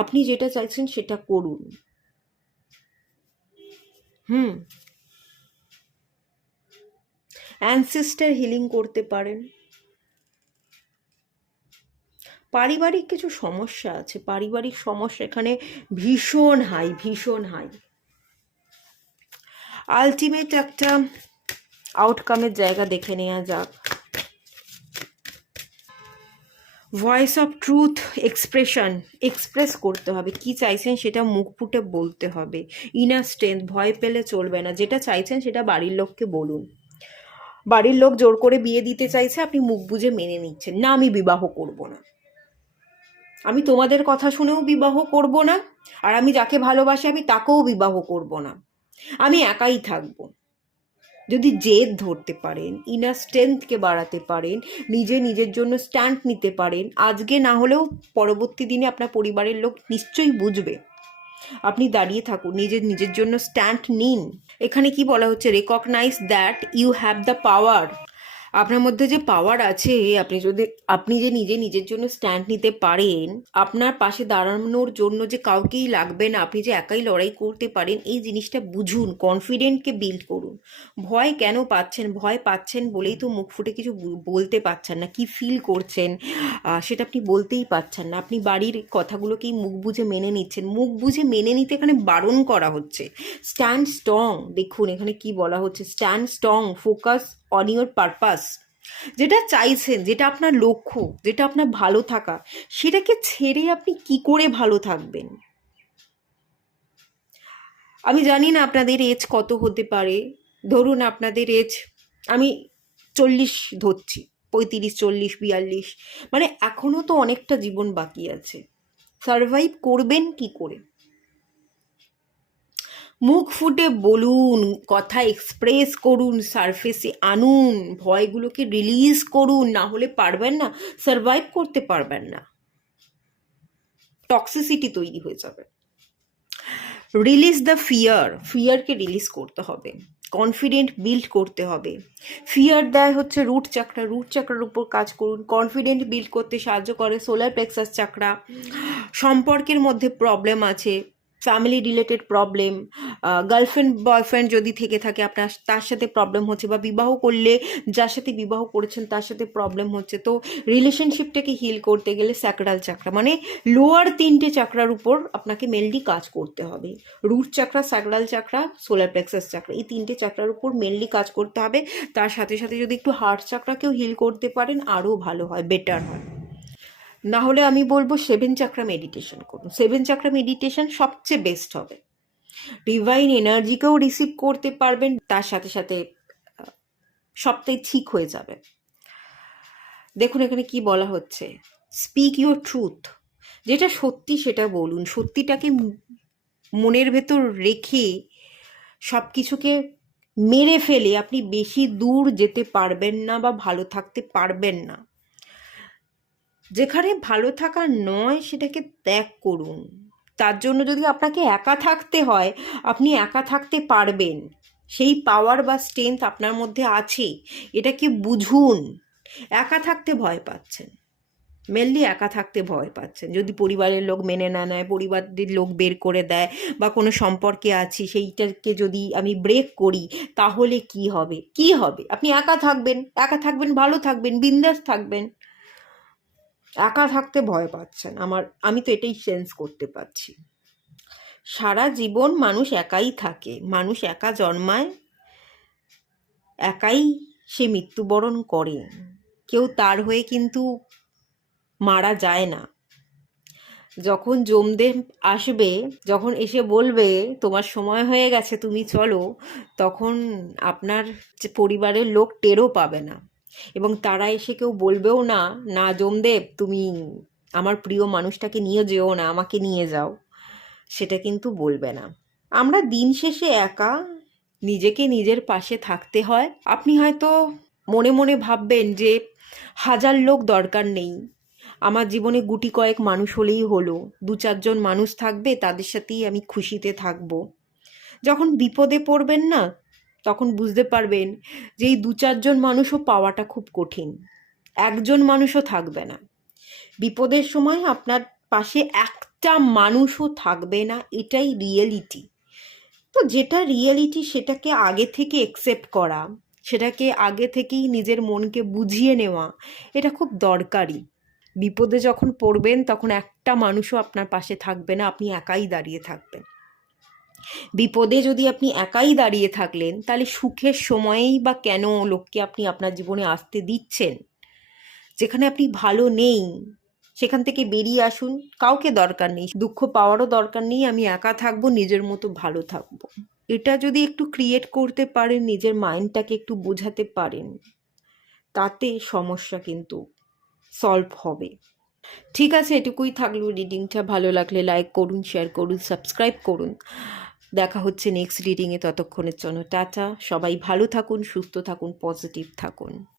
আপনি যেটা চাইছেন সেটা করুন। অ্যানসেস্টার হিলিং করতে পারেন। পারিবারিক কিছু সমস্যা আছে, পারিবারিক সমস্যা এখানে ভীষণ হাই, ভীষণ হাই। আলটিমেট একটা আউটকামের জায়গা দেখে নেওয়া যাক। ভয়েস অফ ট্রুথ, এক্সপ্রেস করতে হবে, কি চাইছেন সেটা মুখ ফুটে বলতে হবে। ইনার স্ট্রেংথ, ভয় পেলে চলবে না, যেটা চাইছেন সেটা বাড়ির লোককে বলুন। বাড়ির লোক জোর করে বিয়ে দিতে চাইছে, আপনি মুখ বুঝে মেনে নিচ্ছেন, না আমি বিবাহ করব না, আমি তোমাদের কথা শুনেও বিবাহ করব না, আর আমি যাকে ভালোবাসি আমি তাকেও বিবাহ করব না, আমি একাই থাকবো। যদি জেদ ধরতে পারেন, ইনার স্ট্রেংথকে বাড়াতে পারেন, নিজের জন্য স্ট্যান্ড নিতে পারেন, আজকে না হলেও পরবর্তী দিনে আপনার পরিবারের লোক নিশ্চয়ই বুঝবে। আপনি দাঁড়িয়ে থাকুন, নিজের জন্য স্ট্যান্ড নিন। এখানে কি বলা হচ্ছে, recognise that you have the power. আপনার মধ্যে যে পাওয়ার আছে, আপনি যে নিজের জন্য স্ট্যান্ড নিতে পারেন, আপনার পাশে দাঁড়ানোর জন্য যে কাউকেই লাগবে না, আপনি যে একাই লড়াই করতে পারেন, এই জিনিসটা বুঝুন, কনফিডেন্টকে বিল্ড করুন। ভয় কেন পাচ্ছেন? ভয় পাচ্ছেন বলেই তো মুখ ফুটে কিছু বলতে পারছেন না, কি ফিল করছেন সেটা আপনি বলতেই পারছেন না। আপনি বাড়ির কথাগুলোকেই মুখ বুঝে মেনে নিচ্ছেন, মুখ বুঝে মেনে নিতে এখানে বারণ করা হচ্ছে। স্ট্যান্ড স্ট্রং, দেখুন এখানে কি বলা হচ্ছে, stand strong, focus on your purpose. যেটা চাইছেন, যেটা আপনার লক্ষ্য, যেটা আপনার ভালো থাকা, সেটাকে ছেড়ে আপনি কি করে ভালো থাকবেন? আমি জানি না আপনাদের এজ কত হতে পারে, ধরুন আপনাদের এজ, আমি 40 ধরছি, 35, 40, 42, মানে এখনও তো অনেকটা জীবন বাকি আছে। সারভাইভ করবেন কি করে? মুখ ফুটে বলুন, কথা এক্সপ্রেস করুন, সারফেসে আনুন, ভয়গুলোকে রিলিজ করুন, না হলে পারবেন না, সারভাইভ করতে পারবেন না, টক্সিসিটি তৈরি হয়ে যাবে। রিলিজ দ্য ফিয়ারকে রিলিজ করতে হবে, কনফিডেন্ট বিল্ড করতে হবে। ফিয়ার দেয় হচ্ছে রুট চাকরার উপর কাজ করুন। কনফিডেন্ট বিল্ড করতে সাহায্য করে সোলার প্লেক্সাস চাকরা। সম্পর্কের মধ্যে প্রবলেম আছে, family related problem, girlfriend boyfriend যদি থেকে থাকে আপনার, তার সাথে প্রবলেম হচ্ছে, বা বিবাহ করলে যার সাথে বিবাহ করেছেন তার সাথে প্রবলেম হচ্ছে, তো রিলেশনশিপটাকে হিল করতে গেলে স্যাক্রাল চাকরা, মানে লোয়ার 3টে চাকরার উপর আপনাকে মেনলি কাজ করতে হবে। রুট চাকরা, স্যাক্রাল চাকরা, সোলার প্লেক্সাস চাকরা, এই 3টে চাকরার উপর মেনলি কাজ করতে হবে। তার সাথে সাথে যদি একটু হার্ট চাকরাকেও হিল করতে পারেন আরও ভালো হয়, বেটার হয়। না হলে আমি বলবো 7 চাকরা মেডিটেশন করুন। 7 চাকরা মেডিটেশন সবচেয়ে বেস্ট হবে, ডিভাইন এনার্জিকেও রিসিভ করতে পারবেন, তার সাথে সাথে সবটাই ঠিক হয়ে যাবে। দেখুন এখানে কি বলা হচ্ছে, স্পিক ইউর ট্রুথ, যেটা সত্যি সেটা বলুন। সত্যিটাকে মনের ভেতর রেখে সব কিছুকে মেরে ফেলে আপনি বেশি দূর যেতে পারবেন না, বা ভালো থাকতে পারবেন না। যেখানে ভালো থাকা নয় সেটাকে ত্যাগ করুন। তার জন্য যদি আপনাকে একা থাকতে হয়, আপনি একা থাকতে পারবেন, সেই পাওয়ার বা স্ট্রেংথ আপনার মধ্যে আছে, এটাকে বুঝুন। একা থাকতে ভয় পাচ্ছেন, মেনলি একা থাকতে ভয় পাচ্ছেন। যদি পরিবারের লোক মেনে না নেয়, পরিবারের লোক বের করে দেয়, বা কোনো সম্পর্কে আছি সেইটাকে যদি আমি ব্রেক করি, তাহলে কি হবে? কি হবে? আপনি একা থাকবেন, একা থাকবেন, ভালো থাকবেন, বিন্দাস থাকবেন। একা থাকতে ভয় পাচ্ছেন, আমি তো এটাই সেন্স করতে পারছি। সারা জীবন মানুষ একাই থাকে, মানুষ একা জন্মায়, একাই সে মৃত্যুবরণ করে। কেউ তার হয়ে কিন্তু মারা যায় না। যখন যমদেব আসবে, যখন এসে বলবে তোমার সময় হয়ে গেছে, তুমি চলো, তখন আপনার যে পরিবারের লোক টেরও পাবে না, এবং তারা এসে কেউ বলবেও না, না যমদেব তুমি আমার প্রিয় মানুষটাকে নিয়ে যেও না, আমাকে নিয়ে যাও, সেটা কিন্তু বলবে না। আমরা দিন শেষে একা, নিজেকে নিজের পাশে থাকতে হয়। আপনি হয়তো মনে মনে ভাববেন যে হাজার লোক দরকার নেই, আমার জীবনে গুটি কয়েক মানুষ হলেই হলো, 2-4 জন মানুষ থাকবে, তাদের সাথেই আমি খুশিতে থাকবো। যখন বিপদে পড়বেন না, তখন বুঝতে পারবেন যে এই 2-4 জন মানুষও পাওয়াটা খুব কঠিন। একজন মানুষও থাকবে না বিপদের সময়, আপনার পাশে একটা মানুষও থাকবে না, এটাই রিয়েলিটি। তো যেটা রিয়েলিটি সেটাকে আগে থেকে একসেপ্ট করা, সেটাকে আগে থেকেই নিজের মনকে বুঝিয়ে নেওয়া, এটা খুব দরকারি। বিপদে যখন পড়বেন তখন একটা মানুষও আপনার পাশে থাকবে না, আপনি একাই দাঁড়িয়ে থাকবেন। বিপদে যদি আপনি একাই দাঁড়িয়ে থাকলেন, তাহলে সুখের সময়েই বা কেন লোককে আপনি আপনার জীবনে আসতে দিচ্ছেন? যেখানে আপনি ভালো নেই সেখান থেকে বেরিয়ে আসুন, কাউকে দরকার নেই, দুঃখ পাওয়ারও দরকার নেই, আমি একা থাকবো, নিজের মতো ভালো থাকবো। এটা যদি একটু ক্রিয়েট করতে পারেন, নিজের মাইন্ডটাকে একটু বোঝাতে পারেন, তাতে সমস্যা কিন্তু সলভ হবে। ঠিক আছে, এটুকুই থাকলো রিডিংটা। ভালো লাগলে লাইক করুন, শেয়ার করুন, সাবস্ক্রাইব করুন। দেখা হচ্ছে নেক্সট রিডিংয়ে, ততক্ষণের জন্য টাটা। সবাই ভালো থাকুন, সুস্থ থাকুন, পজিটিভ থাকুন।